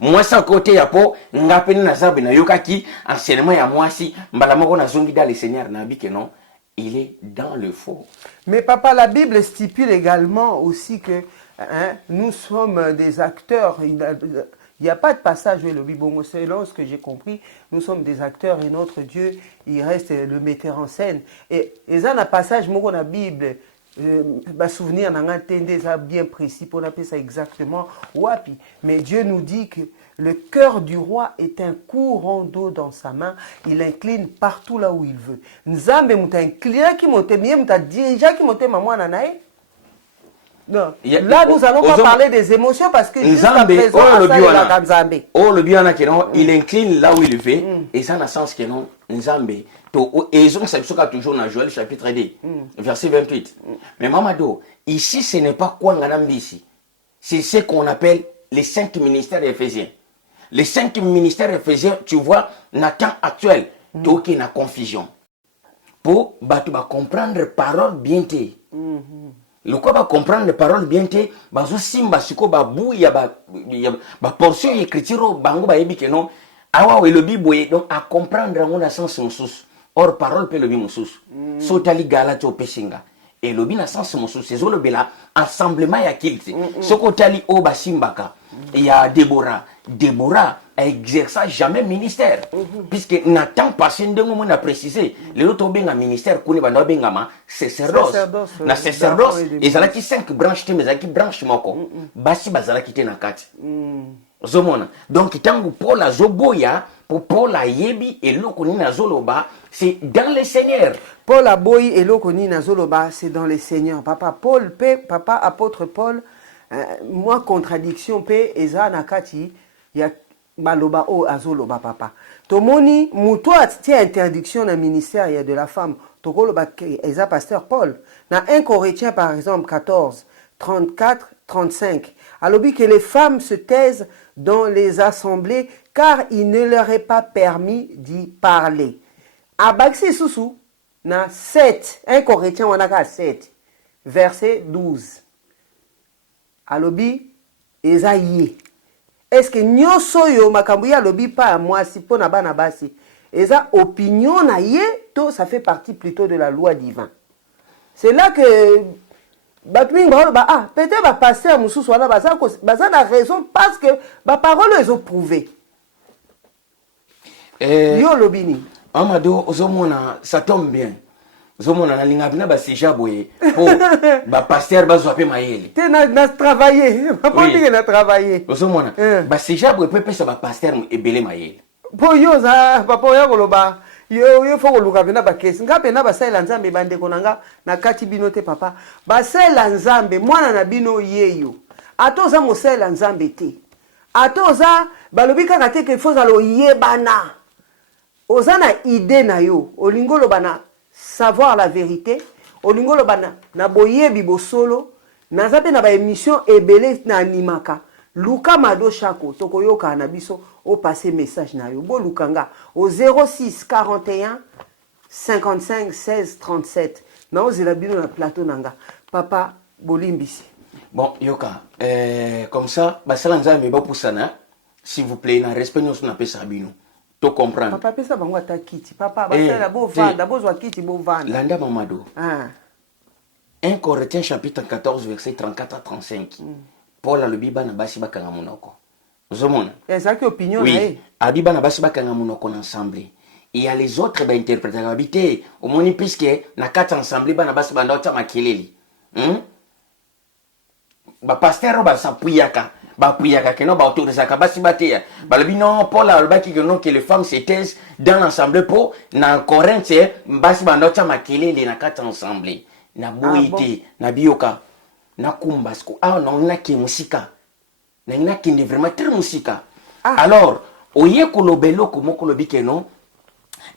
Moi ça côté ya po ngapeni na zabe na yokaki enseignement ya moi si mbala moko na zongi dans le Seigneur na bi que non, il est dans le faux. Mais papa, la Bible stipule également aussi que nous sommes des acteurs. Il n'y a pas de passage où le Bibongo, selon ce que j'ai compris, nous sommes des acteurs et notre Dieu, il reste le metteur en scène. Et ça, un passage, moi, dans la Bible, souvenir bien précis pour appeler ça exactement wapi. Mais Dieu nous dit que le cœur du roi est un courant d'eau dans sa main, il incline partout là où il veut. Nzambe muta inclina qui monte mieux muta déjà qui monte maman nanae. Non. Là nous allons pas parler des émotions parce que jusqu'à présent Nzambe le bien que non, il incline là où il veut et ça n'a sens que non Nzambe. Et ils ont ça toujours dans Joël chapitre 2, verset 28. Mais Mamado, ici ce n'est pas quoi ici. C'est ce qu'on appelle les 5 ministères éphésiens. Les 5 ministères éphésiens, tu vois, dans le temps actuel, il y a confusion. Pour comprendre parole bien. Le quoi va comprendre parole bien, bazo simba siko babu ya ba portion écriture bango ba yebi que non. Awa we le biboye donc à comprendre en un sens sous. Or parole peut le bi sous. Sotali gala to peshinga. Et le bi na sens sous c'est zo le bela assemblement ya kilti. Soko tali o ba simbaka. Il y a Déborah a exercé jamais ministère. Puisque Nathan passé ndenge mon a précisé, les autres benga ministère kuni banda benga ma sacerdoce. Na sacerdoce, ils ont qui 5 branches mais qui branche moko. Basi bazala qui na kati. Zomona. Donc tangu Paul a zoboya pour Paul a yebi et lokoni na zoloba, c'est dans le Seigneur. Paul a boyi et lokoni na zoloba, c'est dans le Seigneur. Papa apôtre Paul, moi contradiction pe eza nakati ya maloba o azoloba papa. Tomoni muto ati interdiction na ministère ya de la femme. Tokoloba eza pasteur Paul. Na 1 Corinthiens par exemple 14, 34, 35. Alobi que les femmes se taisent dans les assemblées car il ne leur est pas permis d'y parler. Abaxi susu na 7, 1 Corinthiens wanaka 7, verset 12. Alobi ezaïe. Est-ce que nyoso yo makambu ya lobi pas moi si pona bana basi. Eza opinion na ye to ça fait partie plutôt de la loi divine. C'est là que batwing ba peut-être ba pasteur mususu wala baza na raison parce que ba parole les ont prouvé. Yo lobini. Amado ozomona ça tombe bien. Ozomona na linga bina ba sejabwe po ba pasteur ba zoapé mayele. Te na travailler. Papa dit que na travailler. Ozomona ba sejabwe pe pesa ba pasteur ebele mayele. Po yo za papa ya koloba yo foko luka bina ba kesi ngape na ba sala nzambe bande konanga na kati bino te papa. Ba sala nzambe mwana na bino yeyo. Atoza mosala nzambe te. Atoza balobi kaka te ke foza lo yebana. Ozana idée na yo, olingolo bana savoir la vérité, olingolo bana na boyebi bosolo, na zape na ba émission ebele na animaka. Luka mado chako tokoyoka na biso o passer message na yo. Bo lukanga au 06 41 55 16 37. Na ozela bino na plateau nanga. Papa bolimbisi. Bon, yoka, comme ça, basala nzambe ba pusana, s'il vous plaît, na respect nous na pesa bino. To comprendre. Papa pesa bango ata kiti. Papa basala bo vanda, bo zwa kiti bo vanda. Landa mamado. Ah. 1 Corinthiens chapitre 14 verset 34 à 35. Paul a le biba na basi bakanga munoko. Ozomona. Ezaki opinion oui. na e. Abiba na basi bakanga munoko na ensemble. Il y a les autres ba interpréter habité au moni puisque na quatre ensemble ba na basi banda ota makeleli. Ba pasteur ba sapuyaka. Ba puyaka que non ba autorisaka basi bateya. Ba le non Paul a le baki que non que les femmes se taisent dans l'ensemble pour na Corinthe basi banda ota makeleli na quatre ensemble. Na boité na bioka na kumbasko na ki musika na ki vraiment très musika. Alors oye kolobelo ko mokolobi que non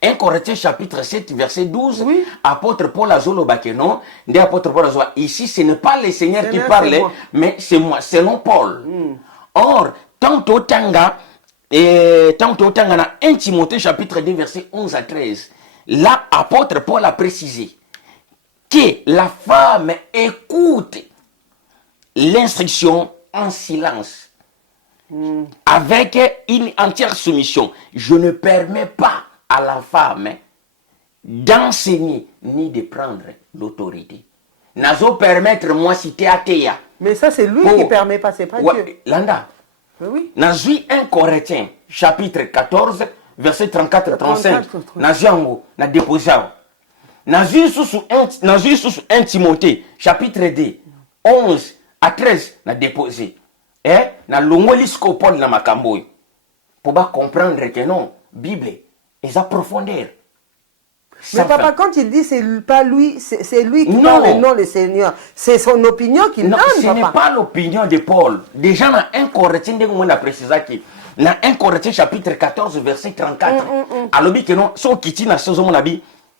1 Corinthiens chapitre 7 verset 12 oui. Apôtre Paul azolo bakeno nde apôtre Paul azo ici ce n'est pas le Seigneur qui parle mais c'est moi selon Paul. Or tant otanga na 1 Timothée chapitre 2 verset 11 à 13 là apôtre Paul a précisé que la femme écoute l'instruction en silence, avec une entière soumission. Je ne permets pas à la femme d'enseigner ni de prendre l'autorité. Nazo permettre moi citer Athéa. Mais ça c'est lui qui permet pas, c'est pas Dieu. Landa. Oui. Nazo 1 Corinthiens chapitre 14 verset 34-35. Nazo na déposé. Nazo sous 1 Timothée chapitre 2 11 à 13 na déposé. Na longoli Paul na makambo. Pour pas comprendre que non, Bible est à profondeur. Mais papa, quand il dit c'est pas lui, c'est lui qui parle et non le Seigneur. C'est son opinion qu'il donne, ce n'est pas l'opinion de Paul. Déjà dans 1 Corinthiens, on a précisé que dans 1 Corinthiens chapitre 14 verset 34, alors que non, ce qui tient à ce moment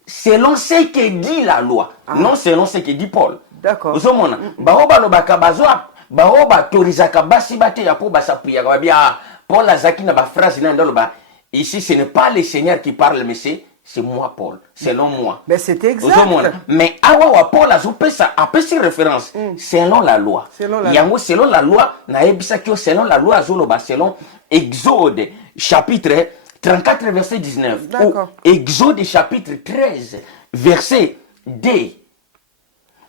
selon ce que dit la loi, non selon ce que dit Paul. D'accord. Vous savez, baoba lo bakabazoa, baoba torizaka basi bate ya po basapuya kabia. Paul azaki na ba phrase na ndolo ba. Ici, ce n'est pas le Seigneur qui parle, mais c'est moi Paul, selon moi. Mais c'est exact. Mais awa Paul azopesa apesi référence selon la loi. Yango selon la loi na ebisa kyo selon la loi azoloba selon Exode chapitre 34 verset 19 ou Exode chapitre 13 verset 2.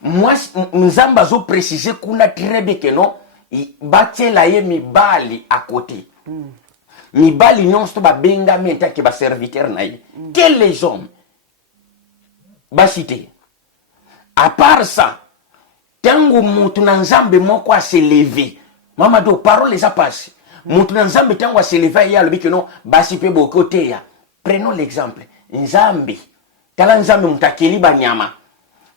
Moi nzamba zo préciser kuna très bien que non batela ye mibali à côté. Mibali non sto ba benga menta ke ba serviteur na ye. Quels les hommes ba cité. À part ça, tango mutu na nzambe moko a se lever. Mama do parole les a passé. Mutu na nzambe tango a se lever ya lobi que non ba sipe bo côté ya. Prenons l'exemple. Nzambe. Tala nzambe mutakeli ba nyama.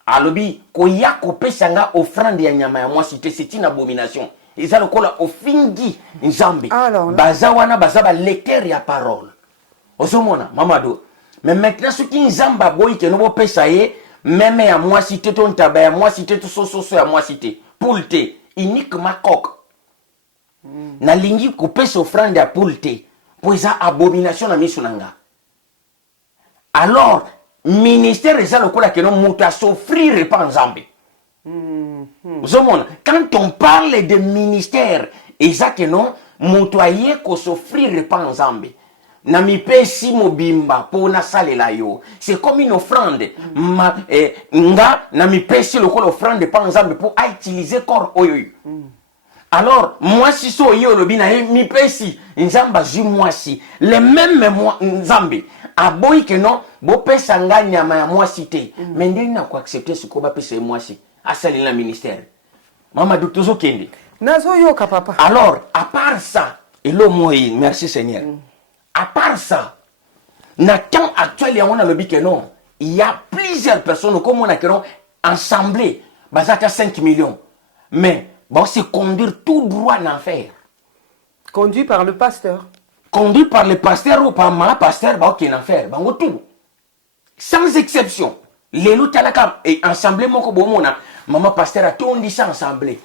Alobi ko ya ko pesanga offrande ya nyama ya moi c'est une abomination. Ils ont le ofingi nzambe. Bazawana bazaba lecteur ya parole. Osomona mamado. Mais maintenant ce qui nzamba boy que no pesa ye même ya moi cité ton taba ya moi cité to so ya moi cité. Poulte uniquement coq. Na lingi ko pesa offrande ya poulte. Poisa abomination na misunanga. Alors ministère eza lokola que no muta s'offrir pas nzambe. Quand on parle de ministère, exactement, motoyer ko s'offrir pas ensemble. Na mi pesi mobimba po na sale la yo. C'est comme une offrande. Nga na mi pesi le offrande pas ensemble pour utiliser corps oyo. Alors, moi si so yo lobi na mi pesi, nzamba zu moi si. Les mêmes moi nzambe. Aboy que non, bo pesa nga nyama ya moi si te. Mais ndenge na ko accepter ce ko ba pesa moi si. Asali na ministère. Mama doutozo kende. Nazo yoka papa. Alors, à part ça, et le mot merci Seigneur. À part ça, na temps actuel on a le que non, il y a plusieurs personnes comme on a que non ensemble, basata 5 millions. Mais bon, c'est conduire tout droit en enfer. Conduit par le pasteur. Conduit par le pasteur ou par ma pasteur, bah ok en enfer, bah tout. Sans exception. Les loups et ensemble mon ko bomona, maman pasteur a tout dit ça ensemble.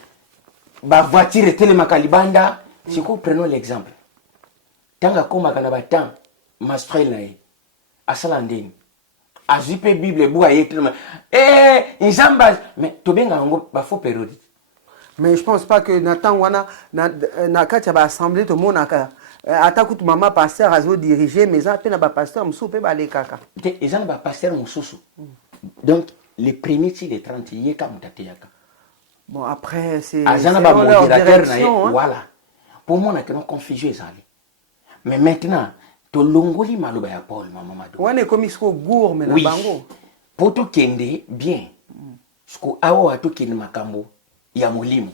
Bah voiture tele makalibanda, c'est quoi prenons l'exemple. Tanga koma kana batang mastrel na ye. Asalandeni. Azipe Bible bouga yetelema. Nzamba mais tobenga ngo ba faux période. Mais je pense pas que Nathan wana na katia ba assemblée tout monde aka atakutu mama pasteur azo diriger mais ça pe na ba pasteur musu pe ba le kaka. Ils ont ba pasteur mususu. Donc les premiers tirs de 30 yeka mutate yaka. Bon après c'est azana ba modérateur na ye voilà. Pour moi on a que confusion ezali. Mais maintenant to longoli maloba ya Paul mama mado. Wana komi sko gourme na bango. Poto kende bien. Sko awo atu kende makambo. Ya molimo.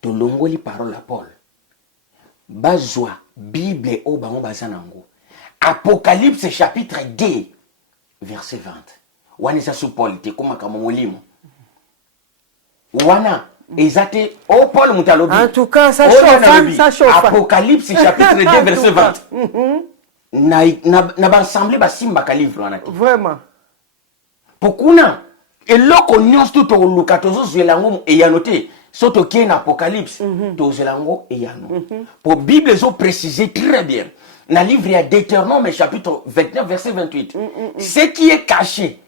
To longoli parole à Paul. Bazwa Bible o bango bazanango. Apocalypse chapitre 2 verset 20. Wana sa sous Paul te koma kama molimo. Wana ezate o Paul mutalobi. En tout cas ça chauffe, ça chauffe. Apocalypse chapitre 2 verset 20. Na ba ensemble ba simba ka livre wana. Vraiment. Pokuna et loko nyonso tout au lukatozo zelango et yanoté soto qui est apocalypse to zelango et yano pour Bible zo préciser très bien dans le livre d'Éternome chapitre 29 verset 28 ce qui est caché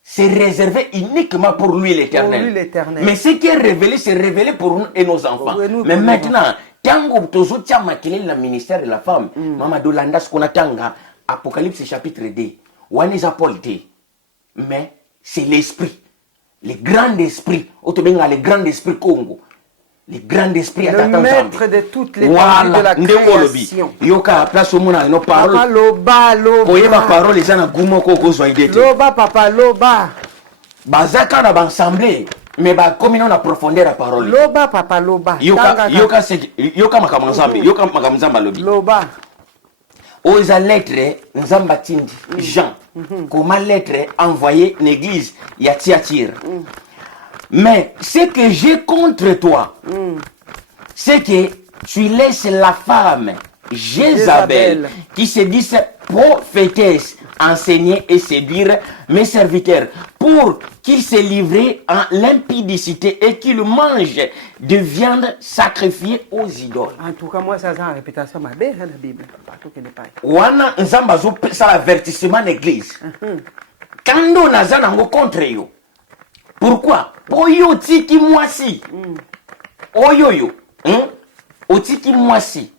c'est réservé uniquement pour lui l'Éternel. Mais ce qui est révélé c'est révélé pour nous et nos enfants. Mais maintenant tango tozo tia makele le ministère de la femme mama dolanda ce qu'on attanga apocalypse chapitre 2 waneza polité mais c'est l'esprit, le grand esprit. Autobenga le grand esprit Congo, le grand esprit le maître de toutes les parties de la création. Yoka place au monde nos paroles. Papa loba loba. Poye ma parole les ana gumo koko zoidete. Loba papa loba. Bazaka na ensemble mais ba comme on a profondeur la parole. Loba papa loba. Yoka makamanzambe, yoka makamzamba lobi. Loba. Oza lettre nzamba tindi Jean comment lettre envoyée l'église ya Thyatire. Mais ce que j'ai contre toi c'est que tu laisses la femme Jézabel qui se dit prophétesse enseigner et séduire mes serviteurs pour qu'ils se livrent en l'impudicité et qu'ils mangent de viande sacrifiée aux idoles. En tout cas, moi, ça a une réputation ma belle dans la Bible. Partout que pas. Wana nzamba zo ça l'avertissement l'église. Quand on a ça nango contre yo. Pourquoi? Oyo tiki mwasi. Oyo. Otiki mwasi.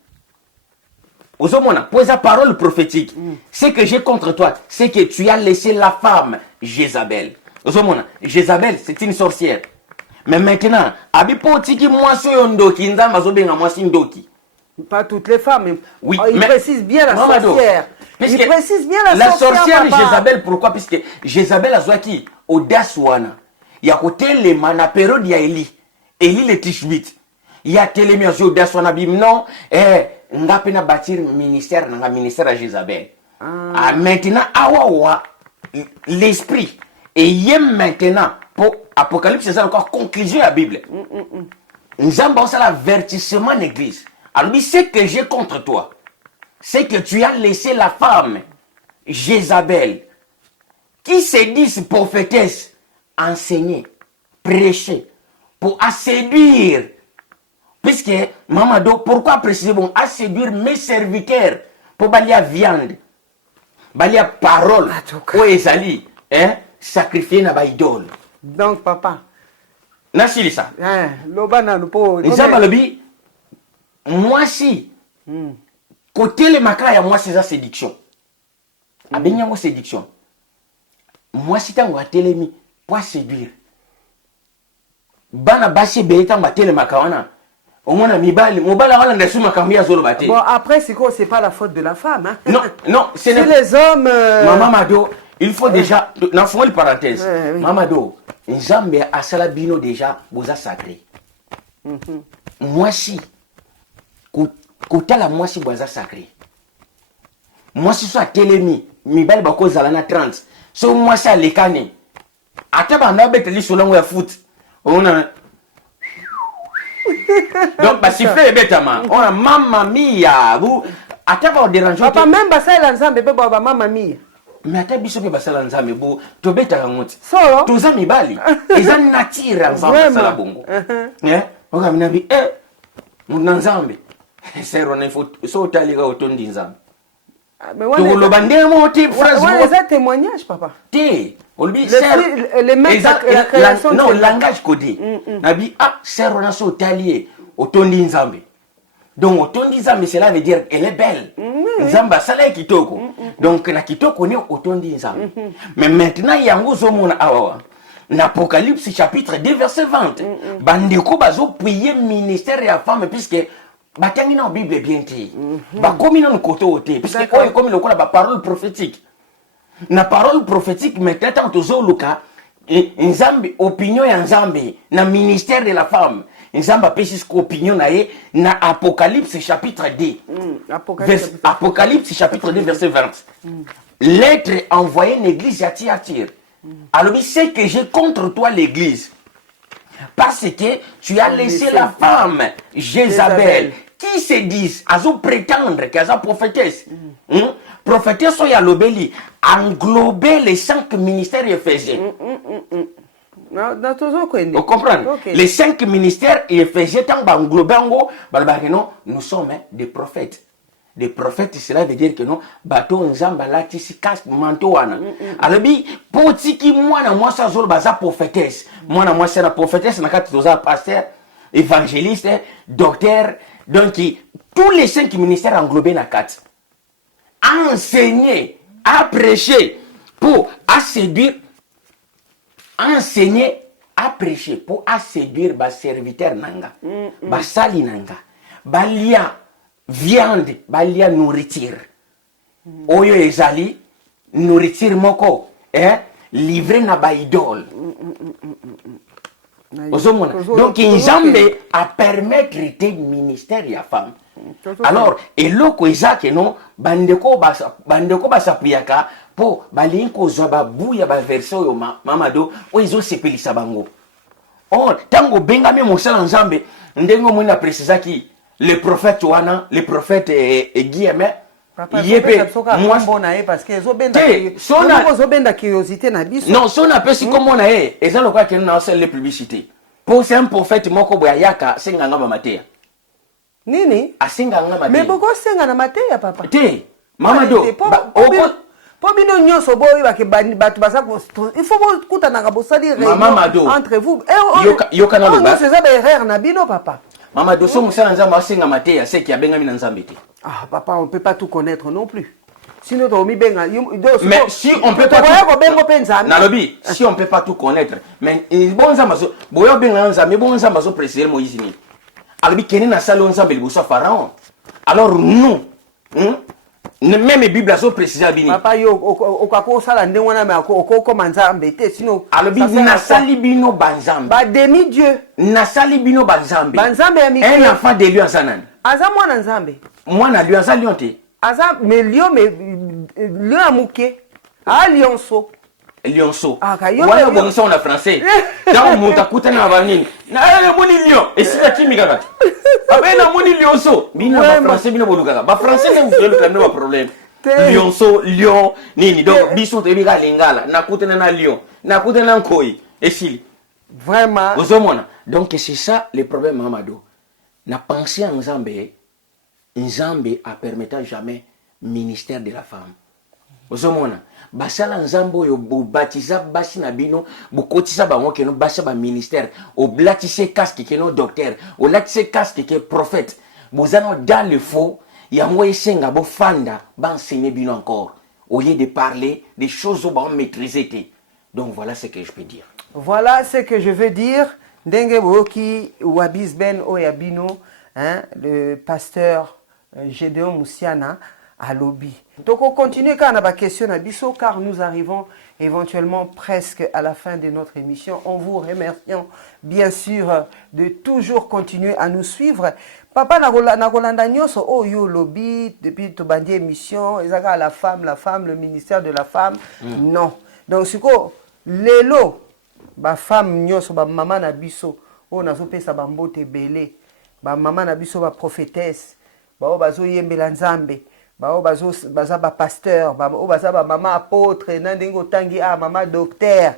Ozomona, pour sa parole prophétique, ce que j'ai contre toi, c'est que tu as laissé la femme Jézabel. Ozomona, Jézabel, c'est une sorcière. Mais maintenant, abipo tiki mwasi yondoki, nzamba zobenga mwasi ndoki. Pas toutes les femmes, oui, il précise bien la sorcière. Il précise bien la sorcière Jézabel, pourquoi? Puisque Jézabel a zouaki, audace wana. Il y a côté les mana période ya Eli le Tishbit. Il y a télémé audace wana bim non, nga pena bâtir ministère à Jézabel. Maintenant awawa l'esprit et yem maintenant pour Apocalypse c'est encore conclusion la Bible. Nous avons ça l'avertissement l'église. Alors ce que j'ai contre toi c'est que tu as laissé la femme Jézabel qui se dit prophétesse enseigner, prêcher pour séduire. Puisque, Mamado, pourquoi précisément à séduire mes serviteurs pour balayer la viande, balayer la parole, pour ezali, sacrifier na ba idole. Donc, papa. Nasi ça. Loba na lupo. Nzambalobi, moi si, côté le makaya, moi c'est ça séduction. Abenyango séduction. Moi si tango a télémi, pour séduire. bana basi beta batele makawana omona mibali mobala wala ndasu makambia zolo bate. Bon après c'est pas la faute de la femme hein. Non non, c'est les hommes Maman Mado, il faut déjà dans fond une parenthèse. Oui. Maman Mado, Nzambe asala bino déjà boza sacré. Moi si kotala moi si boza sacré. Moi si soit telemi mibali bako zalana 30. So moi ça lekane. Ataba na beteli solongo ya foot. On a donc bah siffler bêtement. On a mamma mia. Vous ataba déranger. Papa même ba ça l'ensemble be ba mamma mia. Mais ata biso pe ba ça l'ensemble bo to beta ngoti. So toza mibali. Eza nature ensemble ça la bongo. On a minabi munanzambe. C'est rona faut so talika otondi nzambe. Mais ouais, le bandé monté phrase ouais les témoignages papa té les mecs la création non langage codé nabi c'est on a so talier otondi nzambe donc otondi nzambe cela veut dire elle est belle nzamba sala kitoko donc na kitoko ni otondi nzambe mais maintenant yango zo mona awa na Apocalypse chapitre 2 verset 20 bandeko bazo prier ministère ya femme puisque batangi na Bible bien té ba komi na koto té parce que comme le ba parole prophétique na parole prophétique maintenant tozo luka nzambe opinion ya nzambe na ministère de la femme nzamba pesis ko opinion na ye na Apocalypse chapitre 2 Apocalypse chapitre 2 verset 20 lettre envoyée à l'église à Thyatire alors c'est que j'ai contre toi l'église parce que tu as laissé la femme Jézabel qui se disent à prétendre qu'elle est prophétesse. Prophétesse soya lobeli englober les 5 ministères éphésiens. Vous comprenez? Okay. Les 5 ministères éphésiens tant englober non, nous sommes des prophètes. Des prophètes, cela veut dire que non, bateau nzamba lati si casse manteau wana. Alors bi potiki mwana moi ça zolo baza prophétesse. Mwana moi c'est la prophétesse na kati toza pasteur, évangéliste, docteur, donc tous les 5 ministères englobés na kati. Enseigner, à prêcher pour séduire, enseigner, à prêcher pour séduire ba serviteur nanga, ba sali nanga, ba lia viande, balia nourriture. Oyo ezali nourriture moko, livré na ba idole. Donc Nzambe a permettre de ministère ya femme. Alors eloko ezake no bandeko basapuyaka po balinko zwa buya ba verso yo mamado oizo sepelisa bango. Oh tango bengami mosala Nzambe ndengo mona précisaki le prophète wana le prophète Guillaume yepe moi parce que zobenda curiosité na biso non so na pesi comme on a ezalo kwa kena na les publicité pour c'est un prophète moko boyaka senganga matea nini asenganga matea mais boko senga na matea papa te mamado po bino nyonso boyi batu basa il faut kutana ka bosali réunion entre vous yokana loba c'est ça erreur na bino papa Maman dosso musala nzamba asenga matea c'est qui a bengami na nzambe te. Ah papa on peut pas tout connaître non plus. Sinon to mi benga mais si on peut pas nalobi si on peut pas tout connaître mais bon nzamba so boyo benga nzambe bon nzamba so préciser Moïse ni. Alobi keni na salon nzambe liboso pharaon. Alors nous même Bible so préciser bini. Papa yo okako sala ndengwana me okoko manzambe te sinon alobi na sali bino banzambe. Ba demi dieu. Na sali bino banzambe. Banzambe ya miki. Un enfant de lui en sanan. Aza mwana nzambe. Mwana lui en salion te. Aza mais lion amuke. A lionso. Lionceau. Voilà bon ça on a français. Dans mon takuta na vanini. Na moni lion. Et si la kimi kaka. Abena moni lionceau. Bina ba français bina boluka. Ba français ne vous le pas problème. Lionceau, lion, nini. Donc biso te bika lingala. Na kutana na lion. Na kutana na nkoi. Et si vraiment. Ozomona. Donc c'est ça le problème Mamado. Na pensé en Nzambe. Nzambe a permettant jamais ministère de la femme. Ozomona. Basala nzambo yo baptisa basi na bino bokotisa bango keno basa ba ministère o blatise casque keno docteur o latise casque ke prophète bozano dans le faux yango esenga bo fanda ba enseigner bino encore au lieu de parler des choses au ba maîtriser. Donc voilà ce que je peux dire. Voilà ce que je veux dire. ndenge boyoki Wabisben Oyabino, hein, le pasteur Gédéon Moussiana à Lobby. Donc on continue quand on a ma question à Bisso, car nous arrivons éventuellement presque à la fin de notre émission. On vous remercie bien sûr de toujours continuer à nous suivre. Papa Nakolanda Nyoso, oh yo Lobby, depuis tout bandi émission, ils la femme, le ministère de la femme. Non. Donc c'est quoi? Lelo, ba femme Nyoso, ba maman na Bisso, oh nazo pesa ba mbote belé, ba maman na Bisso ba prophétesse, ba o bazo yembela nzambe. Baza ba pasteur, baza ba maman apôtre, nandingo tangi maman docteur.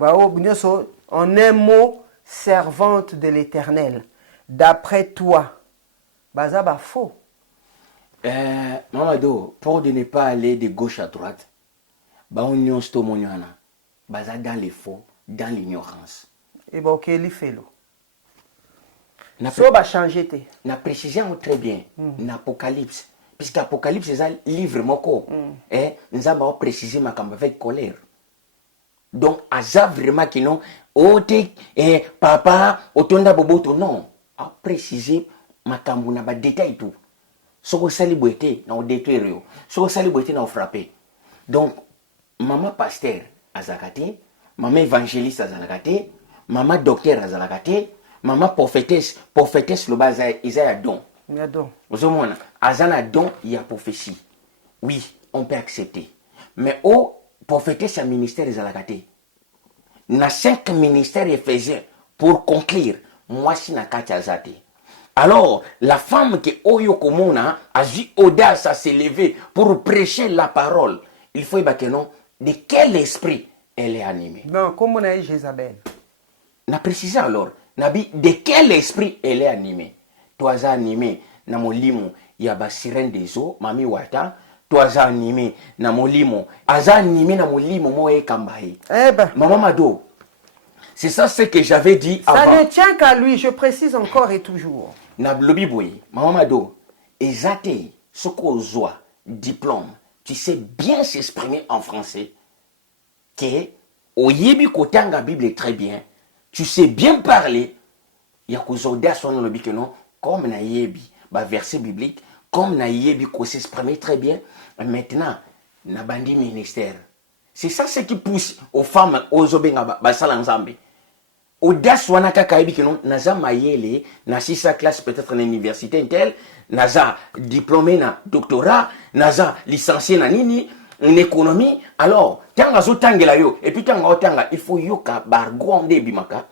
En un mot, servante de l'Éternel. D'après toi, baza ba faux. Mamadou, pour de ne pas aller de gauche à droite, on baza dans les faux, dans l'ignorance. Et ok, li fait lo. So ba changer te. Na précision très bien. L'Apocalypse. Puisque l'Apocalypse, c'est un livre moko. Nous avons précisé ma campagne avec colère. Donc, à vraiment qui non, papa, otonda boboto, non. A précisé ma campagne, na ba détail tout. Soko sali boité, na o détruire. Soko sali boité, na o frappé. Donc, maman pasteur à Zakate, maman évangéliste à Zakate, maman docteur à Zakate, maman prophétesse le bas Isaïa don. Vous avez un don, il y a prophétie. Oui, on peut accepter. Mais au prophétesse, un ministère des alagatés. Il y a 5 ministères éphésiens pour conclure. Moi, si na kachazate. Alors, la femme qui oyo komona a eu audace à s'élever pour prêcher la parole. Il faut que non, de quel esprit elle est animée? Non, comme on a eu Jézabel. Na précisé alors, Nabi, de quel esprit elle est animée? Toi animé na molimo ya ba sirène des eaux mami wata toi animé na molimo aza animé na molimo mo e kambaye maman Mado, c'est ça ce que j'avais dit ça avant. Ça ne tient qu'à lui, je précise encore et toujours. Na lobi boy maman Mado ezate soko zoa diplôme, tu sais bien s'exprimer en français, que oyebi kotanga Bible très bien, tu sais bien parler, ya kozoda son lobi que non. Comme na yebi, verset biblique, comme na yebi qu'on s'exprime très bien, maintenant, na bandi ministère. C'est ça ce qui pousse aux femmes, aux obenga, basalanzambe. Audace wana kaka yebi que non, naza mayele, na 6 classe peut-être na université intel, naza diplômé na doctorat, naza licencié na nini, en économie. Alors, tanga zo tangela yo, et puis tanga otanga, il faut yoka bargonde bimaka.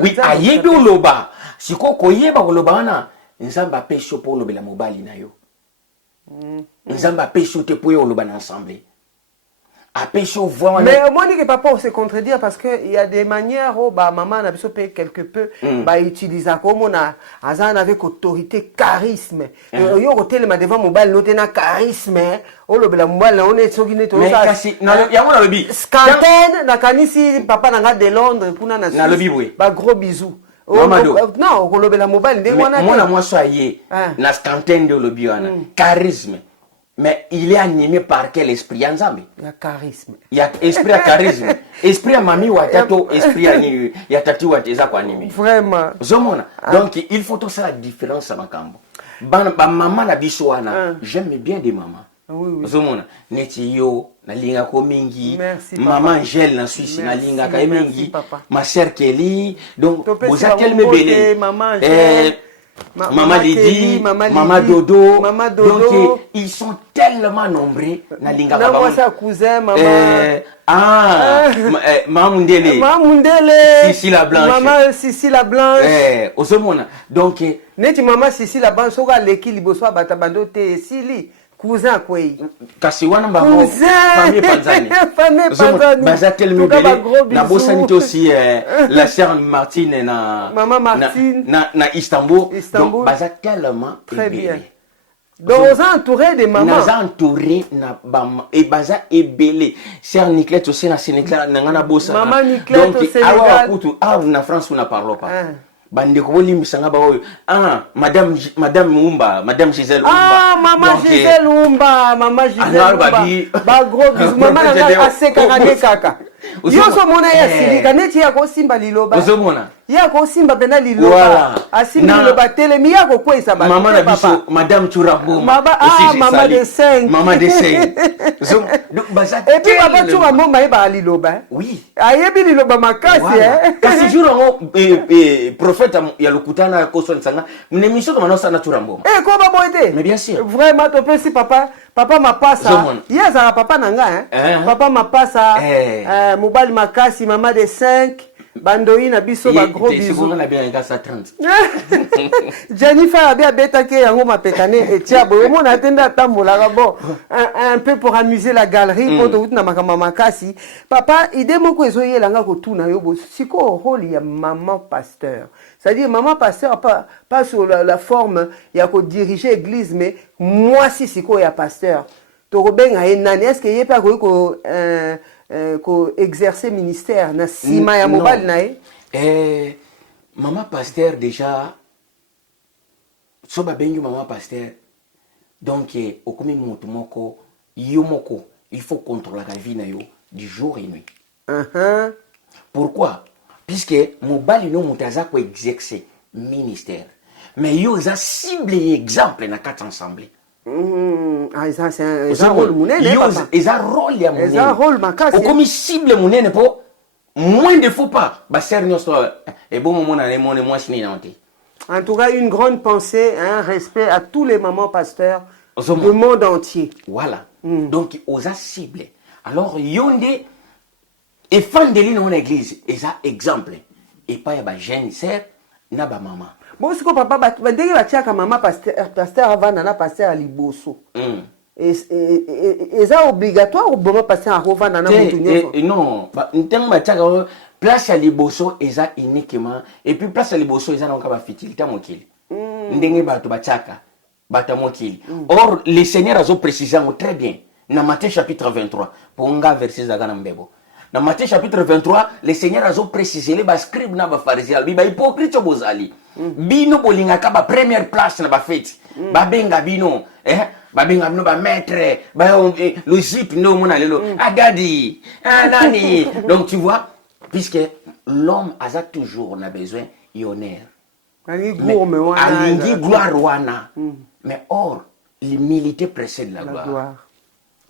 Oui, ayebi oloba. Siko koyeba oloba wana, nzamba pesho po lobela mobali na yo. Nzamba pesho te po oloba na ensemble. A pesho voir. Mais moi dis que papa on se contredire parce que il y a des manières où maman n'a besoin payer quelque peu utiliser comme on a azan avec autorité charisme. Yo hôtel ma devant mobile noté na charisme. Olobela mobile on est soki neto ça. Mais kasi na yango na lobi. Scanten na kanisi papa na de Londres kuna na. Na lobi oui. Ba gros bisous. Non, olobela mobile ndé wana. Moi soyé na scanten de lobi wana. Charisme. Mais il est animé par quel esprit? Nzambe. Il y a charisme. Il y a esprit à charisme. Esprit à mami watato, esprit à ni ya tati wateza kwa animé. Vraiment. Zomona. Donc il faut tout ça la différence à makambo. Ba maman na biso wana, j'aime bien des mamans. Oui. Zomona. Neti yo na linga ko mingi. Merci, maman Angèle na Suisse na linga ka mingi. Papa. Ma sœur Kelly. Donc vous êtes tellement belle. Maman Angèle. Maman Lydie, Maman Dodo. Donc, ils sont tellement nombreux. Maman sa cousin, maman. Maman Mundele. Maman Mundele. Sissi la Blanche. Maman Sissi la Blanche. Osomona. Donc, neti maman Sissi la Blanche, soka leki liboso batabando te sili. Cousin quoi? Kasi wana bango famille panzani. Famille panzani. Baza tellement belle. Na bosanité aussi la sœur Martine na maman Martine na Istanbul. Donc baza tellement très bien. Donc on a entouré de mamans. On a entouré na bam et baza ebelé. Sœur Niclette aussi na Sénégal na ngana bossa. Maman Niclette au Sénégal. Awa kutu na France on ne parle pas. Bande ko limbisanga ba oyo madame Umba, madame Gisèle Umba. Maman Gisèle Umba, maman Gisèle Umba. Ba gros bisous maman na aseka kaka. Yoso mona ya silika neti ya ko simba liloba. Ozomona. Ya ko simba pena liloba. Voilà. Asimba liloba telemi ya ko kwesa ba. Maman na biso Madame Churamboma. Maman de 5. Maman de 5. Et puis papa Churamboma ba liloba. Oui. Ayebi liloba makasi Kasi juro prophète ya lokutana ko so nsanga. Mnemisho kama no sana Churamboma. Ko ba boite. Mais bien sûr. Vraiment to pesi papa mapasa. Yes za papa nanga Papa mapasa mobile makasi maman de 5. Bandoi na biso ba gros bisous. C'est na bien ngasa 30. Jennifer a bien betake yango mapekane etia boye mona atenda tambola bon un peu pour amuser la galerie pour tout na makama makasi. Papa idée moko ezoyelanga ko tuna yo bo siko rôle ya maman pasteur. C'est-à-dire maman pasteur pas sur la forme ya ko diriger église mais moi si siko ya pasteur. To robenga enani est-ce que yepa ko exercer ministère na sima ya mobile nae maman pasteur déjà so ba bengi maman pasteur donc okomi mutu moko yo moko il faut contrôler la vie na yo du jour et nuit. Pourquoi? Puisque mobile no mutaza ko exercer ministère mais yo za ciblé exemple na quatre ensemble. Ça c'est un rôle munene papa. C'est un rôle ya munene. C'est un rôle makasi. Comme cible munene po moins de faux pas. Ba sérieux et bon moment na mon moi sini na monter. En tout cas une grande pensée, un respect à tous les mamans pasteurs du monde entier. Voilà. Donc aux a ciblé. Alors yonde et fan de l'une en église, et ça exemple. Et pas ya ba jeune sœur na ba maman. Bon siko papa bandenge batiaka maman pasteur avant na pasteur liboso. Eza obligatoire ou bon pasteur a revendre na mutu nyonso. Non, ntango batiaka place ya liboso eza uniquement et puis place ya liboso eza na ba fertilité mokili. Ndenge bato batiaka bata mokili. Or le Seigneur a précisé très bien dans Matthieu chapitre 23 pour nga verset za kana mbebo. Dans Matthieu chapitre 23, le Seigneur a précisé les scribes na ba pharisiens, ba hypocrite bozali. Bino bolingaka ba première place na ba fête. Ba benga bino, ba benga bino ba maître, ba le zip no mona lelo. Agadi, nani. Donc tu vois, puisque l'homme a toujours besoin d'honneur. Alingi gloire wana. Mais or l'humilité précède la gloire.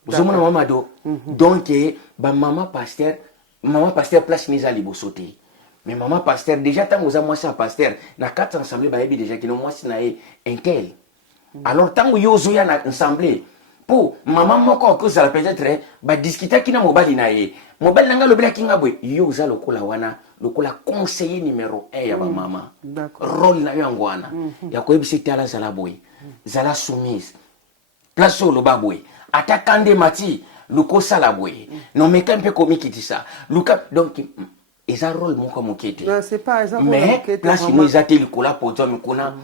Vous avez maman do. Donc ba maman pasteur place nisa libosote. Mais maman pasteur déjà tant vous a moi ça pasteur na quatre ensemble ba yebi déjà que moi si na un tel. Alors tant yo zo ya na ensemble pour maman moko ko ça peut-être ba discuter kina mobile na ye. Mobile nanga lobela kinga boy yo za lokola wana lokola conseiller numéro 1 ya ba maman. Rôle na yo ngwana. Ya ko yebisi tala zala boy. Zala soumise. Place au lobaboy. Atakande mati luko salabwe non mais quand peu comme qui dit ça luka donc ils ont rôle mon comme qui non c'est pas exemple mais place nous a été le pour toi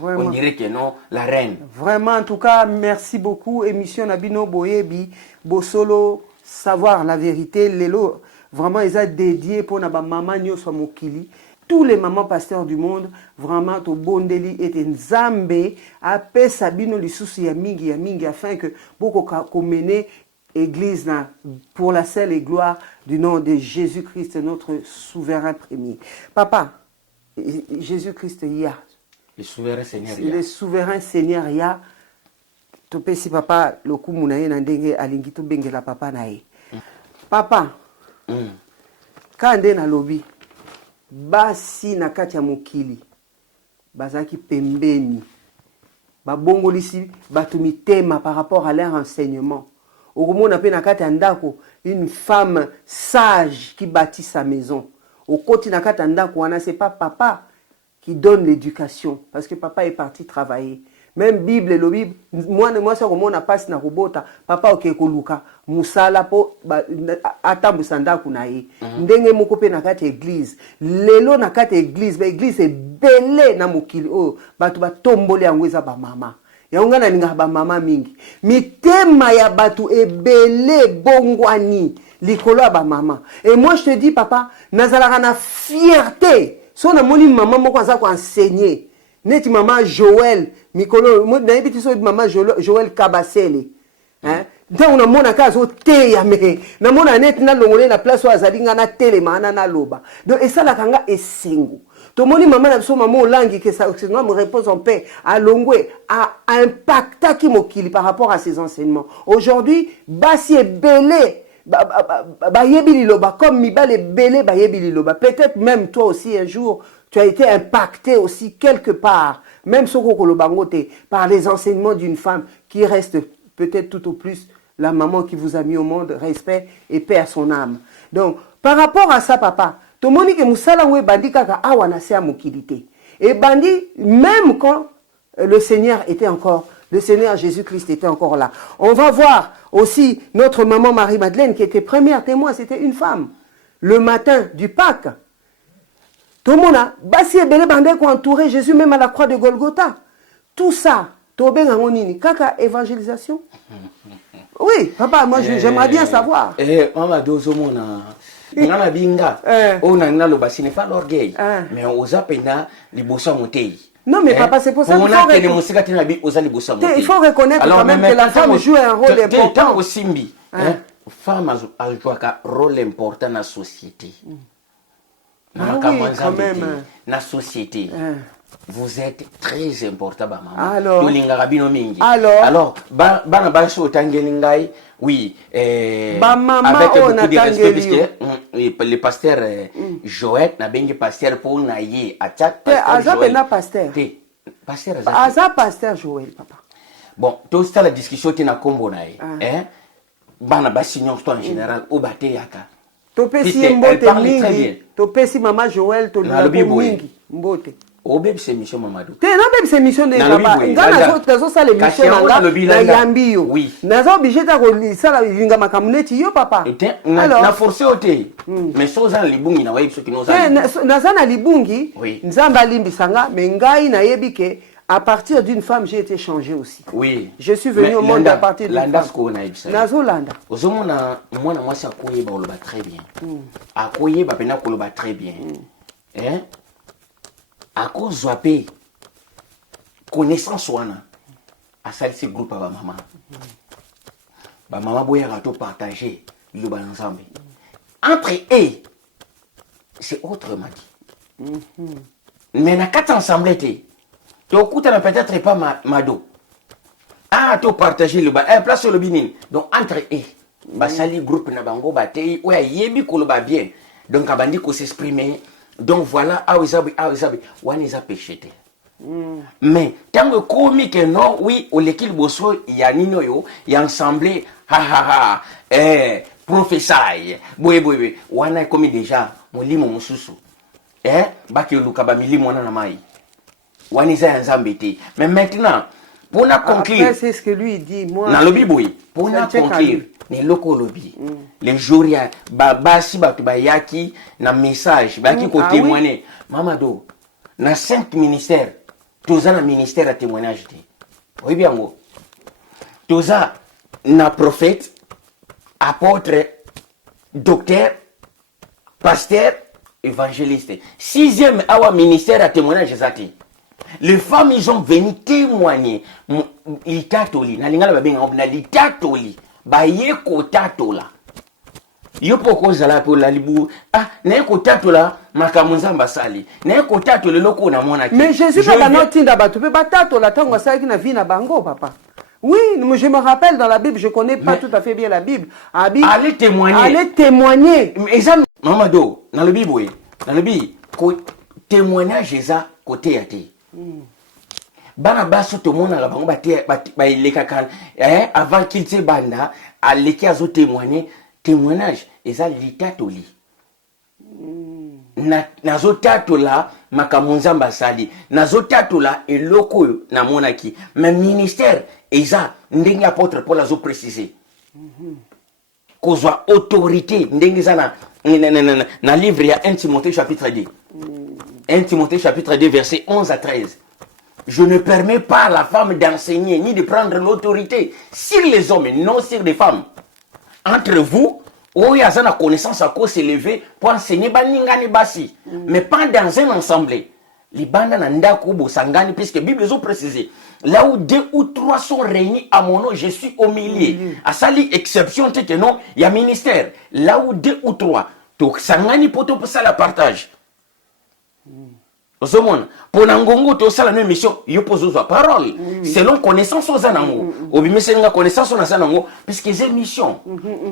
on dirait que non la reine vraiment en tout cas merci beaucoup émission Nabino Boyebi Bosolo savoir la vérité lelo vraiment ils ont dédié pour na ba maman nyoso mokili tous les mamans pasteurs du monde vraiment to bondeli et nzambe ape sabino lisusu ya mingi afin que boko ko mener église na pour la seule et gloire du nom de Jésus-Christ notre souverain premier. Papa, Jésus-Christ ya le souverain Seigneur ya. Le souverain Seigneur ya to pesi papa lokumu na ye na ndenge alingi to bengela papa na ye. Papa. Kande na lobi basi na kati ya mokili bazaki pembeni babongolisi batu mitema par rapport à leur enseignement okomona pe na kati ya ndako une femme sage qui bâtit sa maison okoti na kati ya ndako wana c'est pas papa qui donne l'éducation parce que papa est parti travailler. Même Bible le Bible moi ça komona passe na robota papa okekoluka musala po atambusa ndako na ye ndenge moko pe na kati église lelo na kati église ba église ebele na mokili o batu batombole yango eza ba mama yango na ninga ba mama mingi mitema ya batu ebele bongwani likolo ya ba mama et moi je te dis papa nazalaka na fierté so na moni maman moko aza ko enseigner neti maman Joël Mikolo na yebiti so maman Joël Kabasele donc na mona ka zo teya me na mona net na longole na place wa zalinga na telema na loba donc et ça la kanga esengo to moni maman na biso maman olangi que ça me repose en paix à longwe a impacta ki mokili par rapport à ces enseignements aujourd'hui basi ebele ba yebi liloba comme mibale belé ba yebi liloba peut-être même toi aussi un jour tu as été impacté aussi quelque part même soko kolobangote par les enseignements d'une femme qui reste peut-être tout au plus la maman qui vous a mis au monde, respect et paix à son âme. Donc, par rapport à ça, papa, tout le monde que musala we bandi kaka awana se amukilité. Et bandi, même quand le Seigneur était encore, le Seigneur Jésus-Christ était encore là. On va voir aussi notre maman Marie-Madeleine qui était première témoin, c'était une femme. Le matin du Pâques, tout le monde a, basi et belé bandé qui entouré Jésus même à la croix de Golgotha. Tout ça, Tobé Ngangonini, kaka évangélisation. Oui, papa, moi j'aimerais bien savoir. Maman Dozomona, Nana Binga, on a le bas, ce n'est pas l'orgueil, mais aux apena, les bossons montés. Non, mais papa, c'est pour ça qu'il faut reconnaître quand même que la femme joue un rôle important. La femme a joué un rôle important dans la société. Ah oui, quand même. Dans la société. Vous êtes très important, maman. Alors, oui, avec beaucoup de respect, puisque le pasteur Joël n'a bien dit pasteur pour naïe à chaque pasteur. Pasteur Joël, papa. Bon, tout ça la discussion qui n'a combo naïe. Bana basignon en général au baté yaka. Topesi mbote mingi. Topesi maman Joël to na mingi mbote. Au bébé c'est mission Mamadou. T'es non bébé c'est mission de papa. Ngana zo ça les missions na yambiyo. Oui. Nazo obligé ta ko ça la vinga makamuneti yo papa. Alors na forcé oté. Mais soza libungi na wayi soki noza. Naza na libungi. Nzamba limbisanga mais ngai na yebike à partir d'une femme j'ai été changé aussi. Oui. Je suis venu au monde à partir d'une femme. Nazo landa. Ozomona mwana mwasi akoyeba oloba très bien. Akoyeba pena koloba très bien. Hein? À cause de connaissance wana à ce groupe à maman maman boya to partager le bal ensemble entre eux c'est autrement dit mais na quatre ensemble tu écoutes peut-être pas mado to partager le bal place sur le binin donc entre eux basali groupe na bango batei oya yebi ko le ba bien donc abandi ko s'exprimer. Donc voilà, on a péché. Mais tant que comique non, oui, au l'équipe bosso, il y a nino yo, il y a ensemble, professeur, boy, on a commis déjà, mon limo mon sous, baki luka mili mona na mai. On a ensemble. Mais maintenant, pour na conclure, c'est ce que lui dit, moi. Dans le biboui, pour na conclure. Les locaux lobby les jours ya basi batu bayaki na message baki ko témoigner mamado na 5 ministères toza na ministère à témoignage te oui bien ngo toza na prophète apôtre docteur pasteur évangéliste 6e awa ministère à témoignage zati les femmes ils ont venu témoigner litatoli na lingala babenga na litatoli baye kotatola yo poko zala po la libu na kotatola makamunzamba sali na kotatola loko na mona ki mais Jésus pas notinda batu pe batatola tango sala ki na vie na bango papa. Oui, je me rappelle dans la Bible, je connais pas tout à fait bien la Bible. Allez témoigner. Allez témoigner. Mais ça Mamado dans le Bible oui, dans le Bible témoignage ça côté à té. Bana baso to mona la bango ba ileka kan avant qu'il se banda a leki azo témoignage eza litatoli nazo tatola makamunzamba sali nazo tatola eloko na monaki mais ministère eza ndenge apôtre Paul azo préciser kozwa autorité ndenge za na livre ya 1 Timothée chapitre 2 1 Timothée chapitre 2 verset 11 à 13. Je ne permets pas à la femme d'enseigner ni de prendre l'autorité sur les hommes, non sur les femmes. Entre vous, il y a une connaissance à quoi s'élever pour enseigner, mais pas dans un ensemble. libanda na ndako bosangani, puisque Bible ont précisé là où 2 ou 3 sont réunis à mon nom, je suis au milieu. À ça l'exception c'est que non, il y a ministère là où 2 ou 3 to sangani poto pour ça la partage. Osomona pona ngongo to sala no mission yo pozo za parole selon connaissance aux anango obimesenga connaissance na sanango puisque c'est mission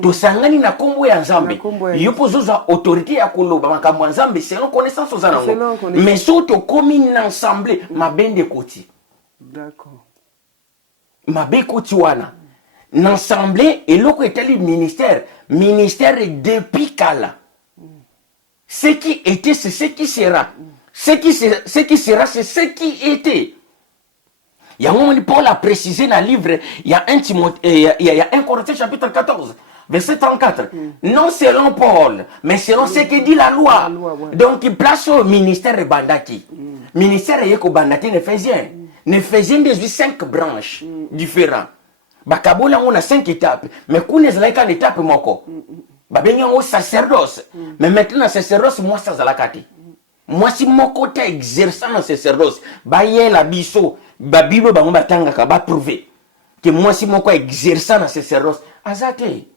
to sangani na kombo ya nzambe yo pozo za autorité ya koloba makambo nzambe selon connaissance aux anango mais surtout comme une ensemble mabende koti d'accord mabe koti wana l'ensemble et loko etali ministère depuis kala ce qui était c'est ce qui sera. Ce qui sera, c'est ce qui était. Il y a un moment, Paul a précisé dans le livre, il y a 1 Corinthiens chapitre 14, verset 34. Non selon Paul, mais selon ce que dit la loi. Donc, il place au ministère Bandaki. Ministère Yeko Bandaki Néphésien. Néphésien 18, 5 branches différentes. Bakabola, on a 5 étapes. Mais qu'on est là, une étape, moko. Babenya, on sacerdoce. Mais maintenant, sacerdoce, moi, ça, zalakati. Moi si mon côté exerçant dans ce sacerdoce ba yela biso ba bible ba ngomba tanga ka ba prouver que moi si mon côté exerçant dans ce sacerdoce azate.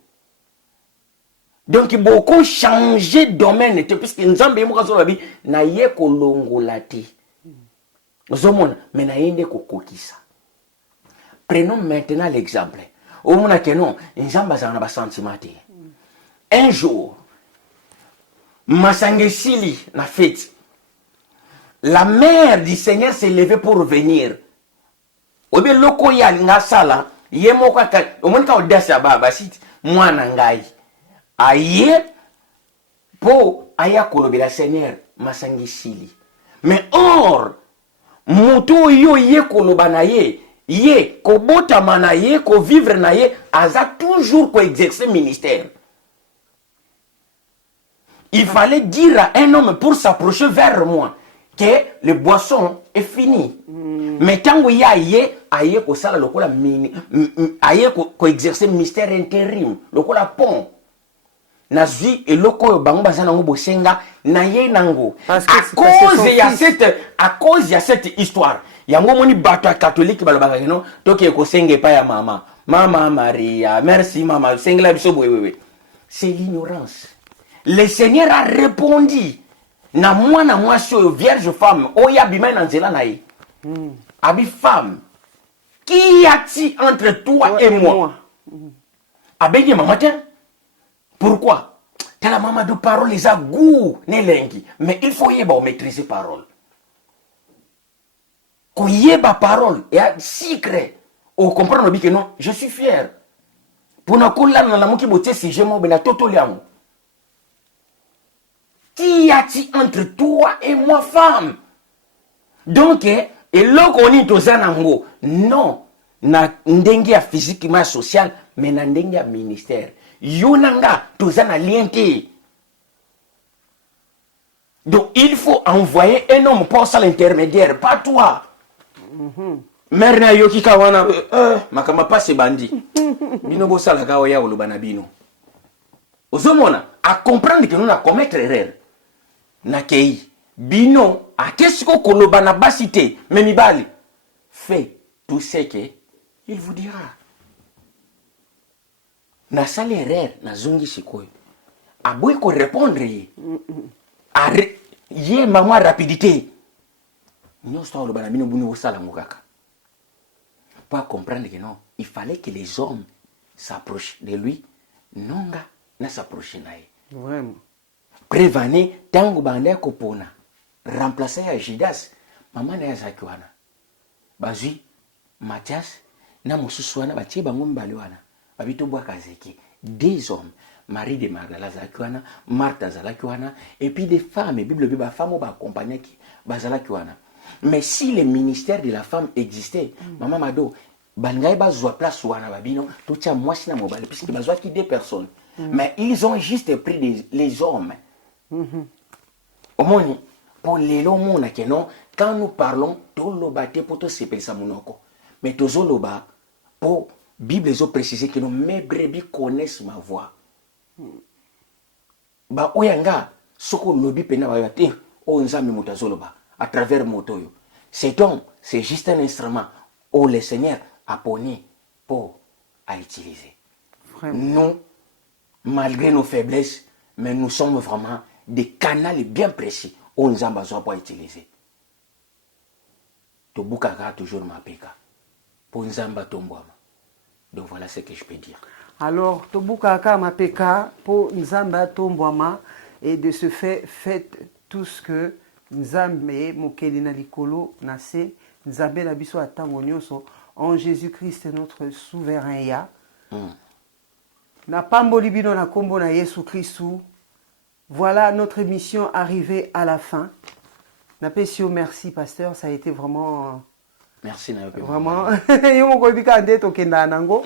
Donc beaucoup changer domaine puisque nzambe mo kazo babi na ye ko longolati zomona mais na yende ko kokisa. Prenons maintenant l'exemple au mona que non nzamba za na ba sentiments. Un jour Masangesili na fête. La mère du Seigneur s'est levée pour venir. Obe loko ya ngasala yemo kwa omonika odasa baba sit mwana ngai. Aye po aya kolobela Seigneur Masangesili. Mais or muto yo ye koloba na ye ko bota mana ye ko vivre na ye aza toujours ko exercer ministère. Il fallait dire à un homme pour s'approcher vers moi que le boisson est fini. Mais tant qu'il y a aye ko sala lokola mini aye ko exercer mystère intérim lokola pont. Nazui et loko bango bazana ngo bosenga na ye nango. À cause de cette histoire. Yango moni bato catholique balobanga no toke ko senge pa ya mama. Mama Maria, merci maman, sengla biso boyewe. C'est l'ignorance. Le Seigneur a répondu. Na moi sur vierge femme, oya bima na nzela na ye. Abi femme. Qui y a-t-il entre toi et moi? Abegi matin. Pourquoi? T'as la maman de parole, les a goût, ne lengi. Mais il faut y maîtriser parole. Quand y a parole, et a secret. On comprend que non, je suis fier. Pour na kola na la moki bote si je m'en bena toto liamo. Qui y a-t-il entre toi et moi, femme? Donc, et là qu'on est aux anango, non, na ndengia physiquement social, mais na ndengia ministère. Yonanga, tous en alienté. Donc, il faut envoyer un homme pour ça l'intermédiaire, pas toi. Mère na yoki kawana, makama pas se bandi. Bino bo sala kawa ya olubana bino. Ozomona, à comprendre que nous na commettre erreur. Nakei bino a qu'est-ce que koloba na basité mais mibali fait tout ce que il vous dira na sale erreur na zungi sikoyo aboy ko répondre ye maman rapidité nous sommes le bino buni osala ngokaka pas comprendre que non il fallait que les hommes s'approchent de lui nonga na s'approcher nae vraiment. Prévané, tango bande kopona. Remplacer à Judas. Maman na yazakiwana. Bazui, Mathias, na mususwana batie bango mbaliwana. Babito bwa kazeki. Des hommes, Marie de Magdala zakiwana, Martha zalakiwana, et puis des femmes, Bible biba femme ba accompagner qui bazalakiwana. Mais si le ministère de la femme existait, maman Mado, bangaye bazwa place wana babino, tout ça moi sina mobile puisque bazwa qui 2 personnes. Mais ils ont juste pris les hommes. Omoni pour les lomona que non quand nous parlons tout le bâté pour tout s'épeler sa monoko mais tout zoloba pour Bible ont précisé que nos mes brebis connaissent ma voix ba oyanga soko lobi pena ba yate o nzambe mutazoloba à travers moto. C'est donc, c'est juste un instrument où le Seigneur a pogné pour à utiliser. Vraiment. Nous, malgré nos faiblesses, mais nous sommes vraiment des canaux bien précis où nous avons besoin pour utiliser. Tobukaka toujours ma peka. Pour Nzamba Tombouama. Donc voilà ce que je peux dire. Alors, Tobukaka ma peka pour Nzamba Tombouama, et de ce fait, faites tout ce que Nzambe mokeli na likolo na se Nzambe na biso atango nyonso en Jésus-Christ notre souverain ya. Na pamboli bino na kombo na Yesu Christou. Voilà notre émission arrivée à la fin. Napesio, merci pasteur, ça a été vraiment merci vraiment yo ko bika nde to kenda nango.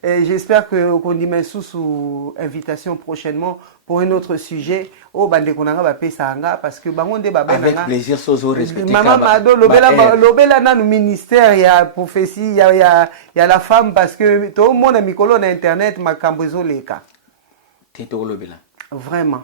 Et j'espère que qu'on dit sous invitation prochainement pour un autre sujet au bande konanga ba pesa nga parce que bango nde ba avec plaisir sozo respecter maman Mado lobela na ministère ya prophétie ya la femme parce que tout le monde a mikolo na internet makambo ezoleka teto lobela vraiment.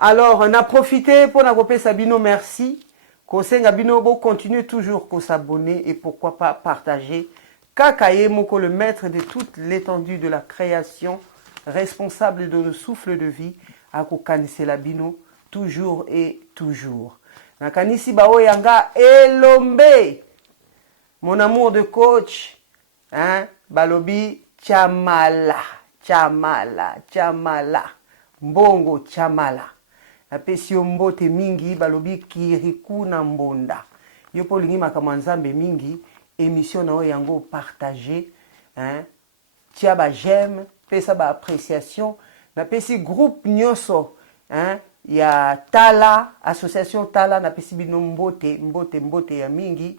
Alors on a profité pour na kopesa bino merci kosenga bino bo continuer toujours ko s'abonner et pourquoi pas partager. Kakaye Moko, le maître de toute l'étendue de la création, responsable de nos souffles de vie, akokanise la bino, toujours et toujours. Nakanisi bao yanga elombe, mon amour de coach, hein, balobi chamala, chamala, chamala, mbongo chamala. Napesi mbote mingi, balobi kiriku na mbonda. Yopo lingi makamanzambe mingi, émission na yango partagé, hein, tia ba j'aime, pesa ba appréciation, na pesi groupe nyoso, hein, ya Tala, association Tala, na pesi bino mbote ya mingi,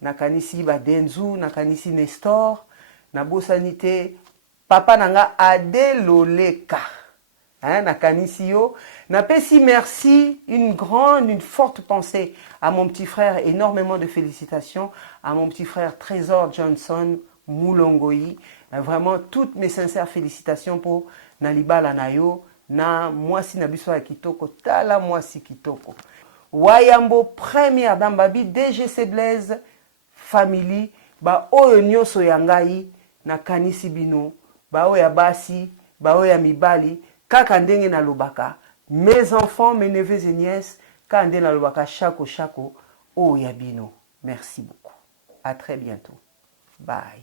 na kanisi ba Denzu, na kanisi Nestor, na bosanité, papa nanga Adeloleka, hein, na kanisi yo, na pesi merci, une forte pensée à mon petit frère, énormément de félicitations, à mon petit frère Trésor Johnson Moulongoyi, vraiment toutes mes sincères félicitations pour Nalibala Nayo, na mwasi na biso ya kitoko, tala mwasi kitoko. Wayambo première dame babi DGC Blaise family, ba oyo nyoso yangai na kanisi bino, ba oya basi, ba oya mibali, kaka ndenge na lobaka. Mes enfants, mes neveux et nièces, quand on a chako, oh yabino. Merci beaucoup. À très bientôt. Bye.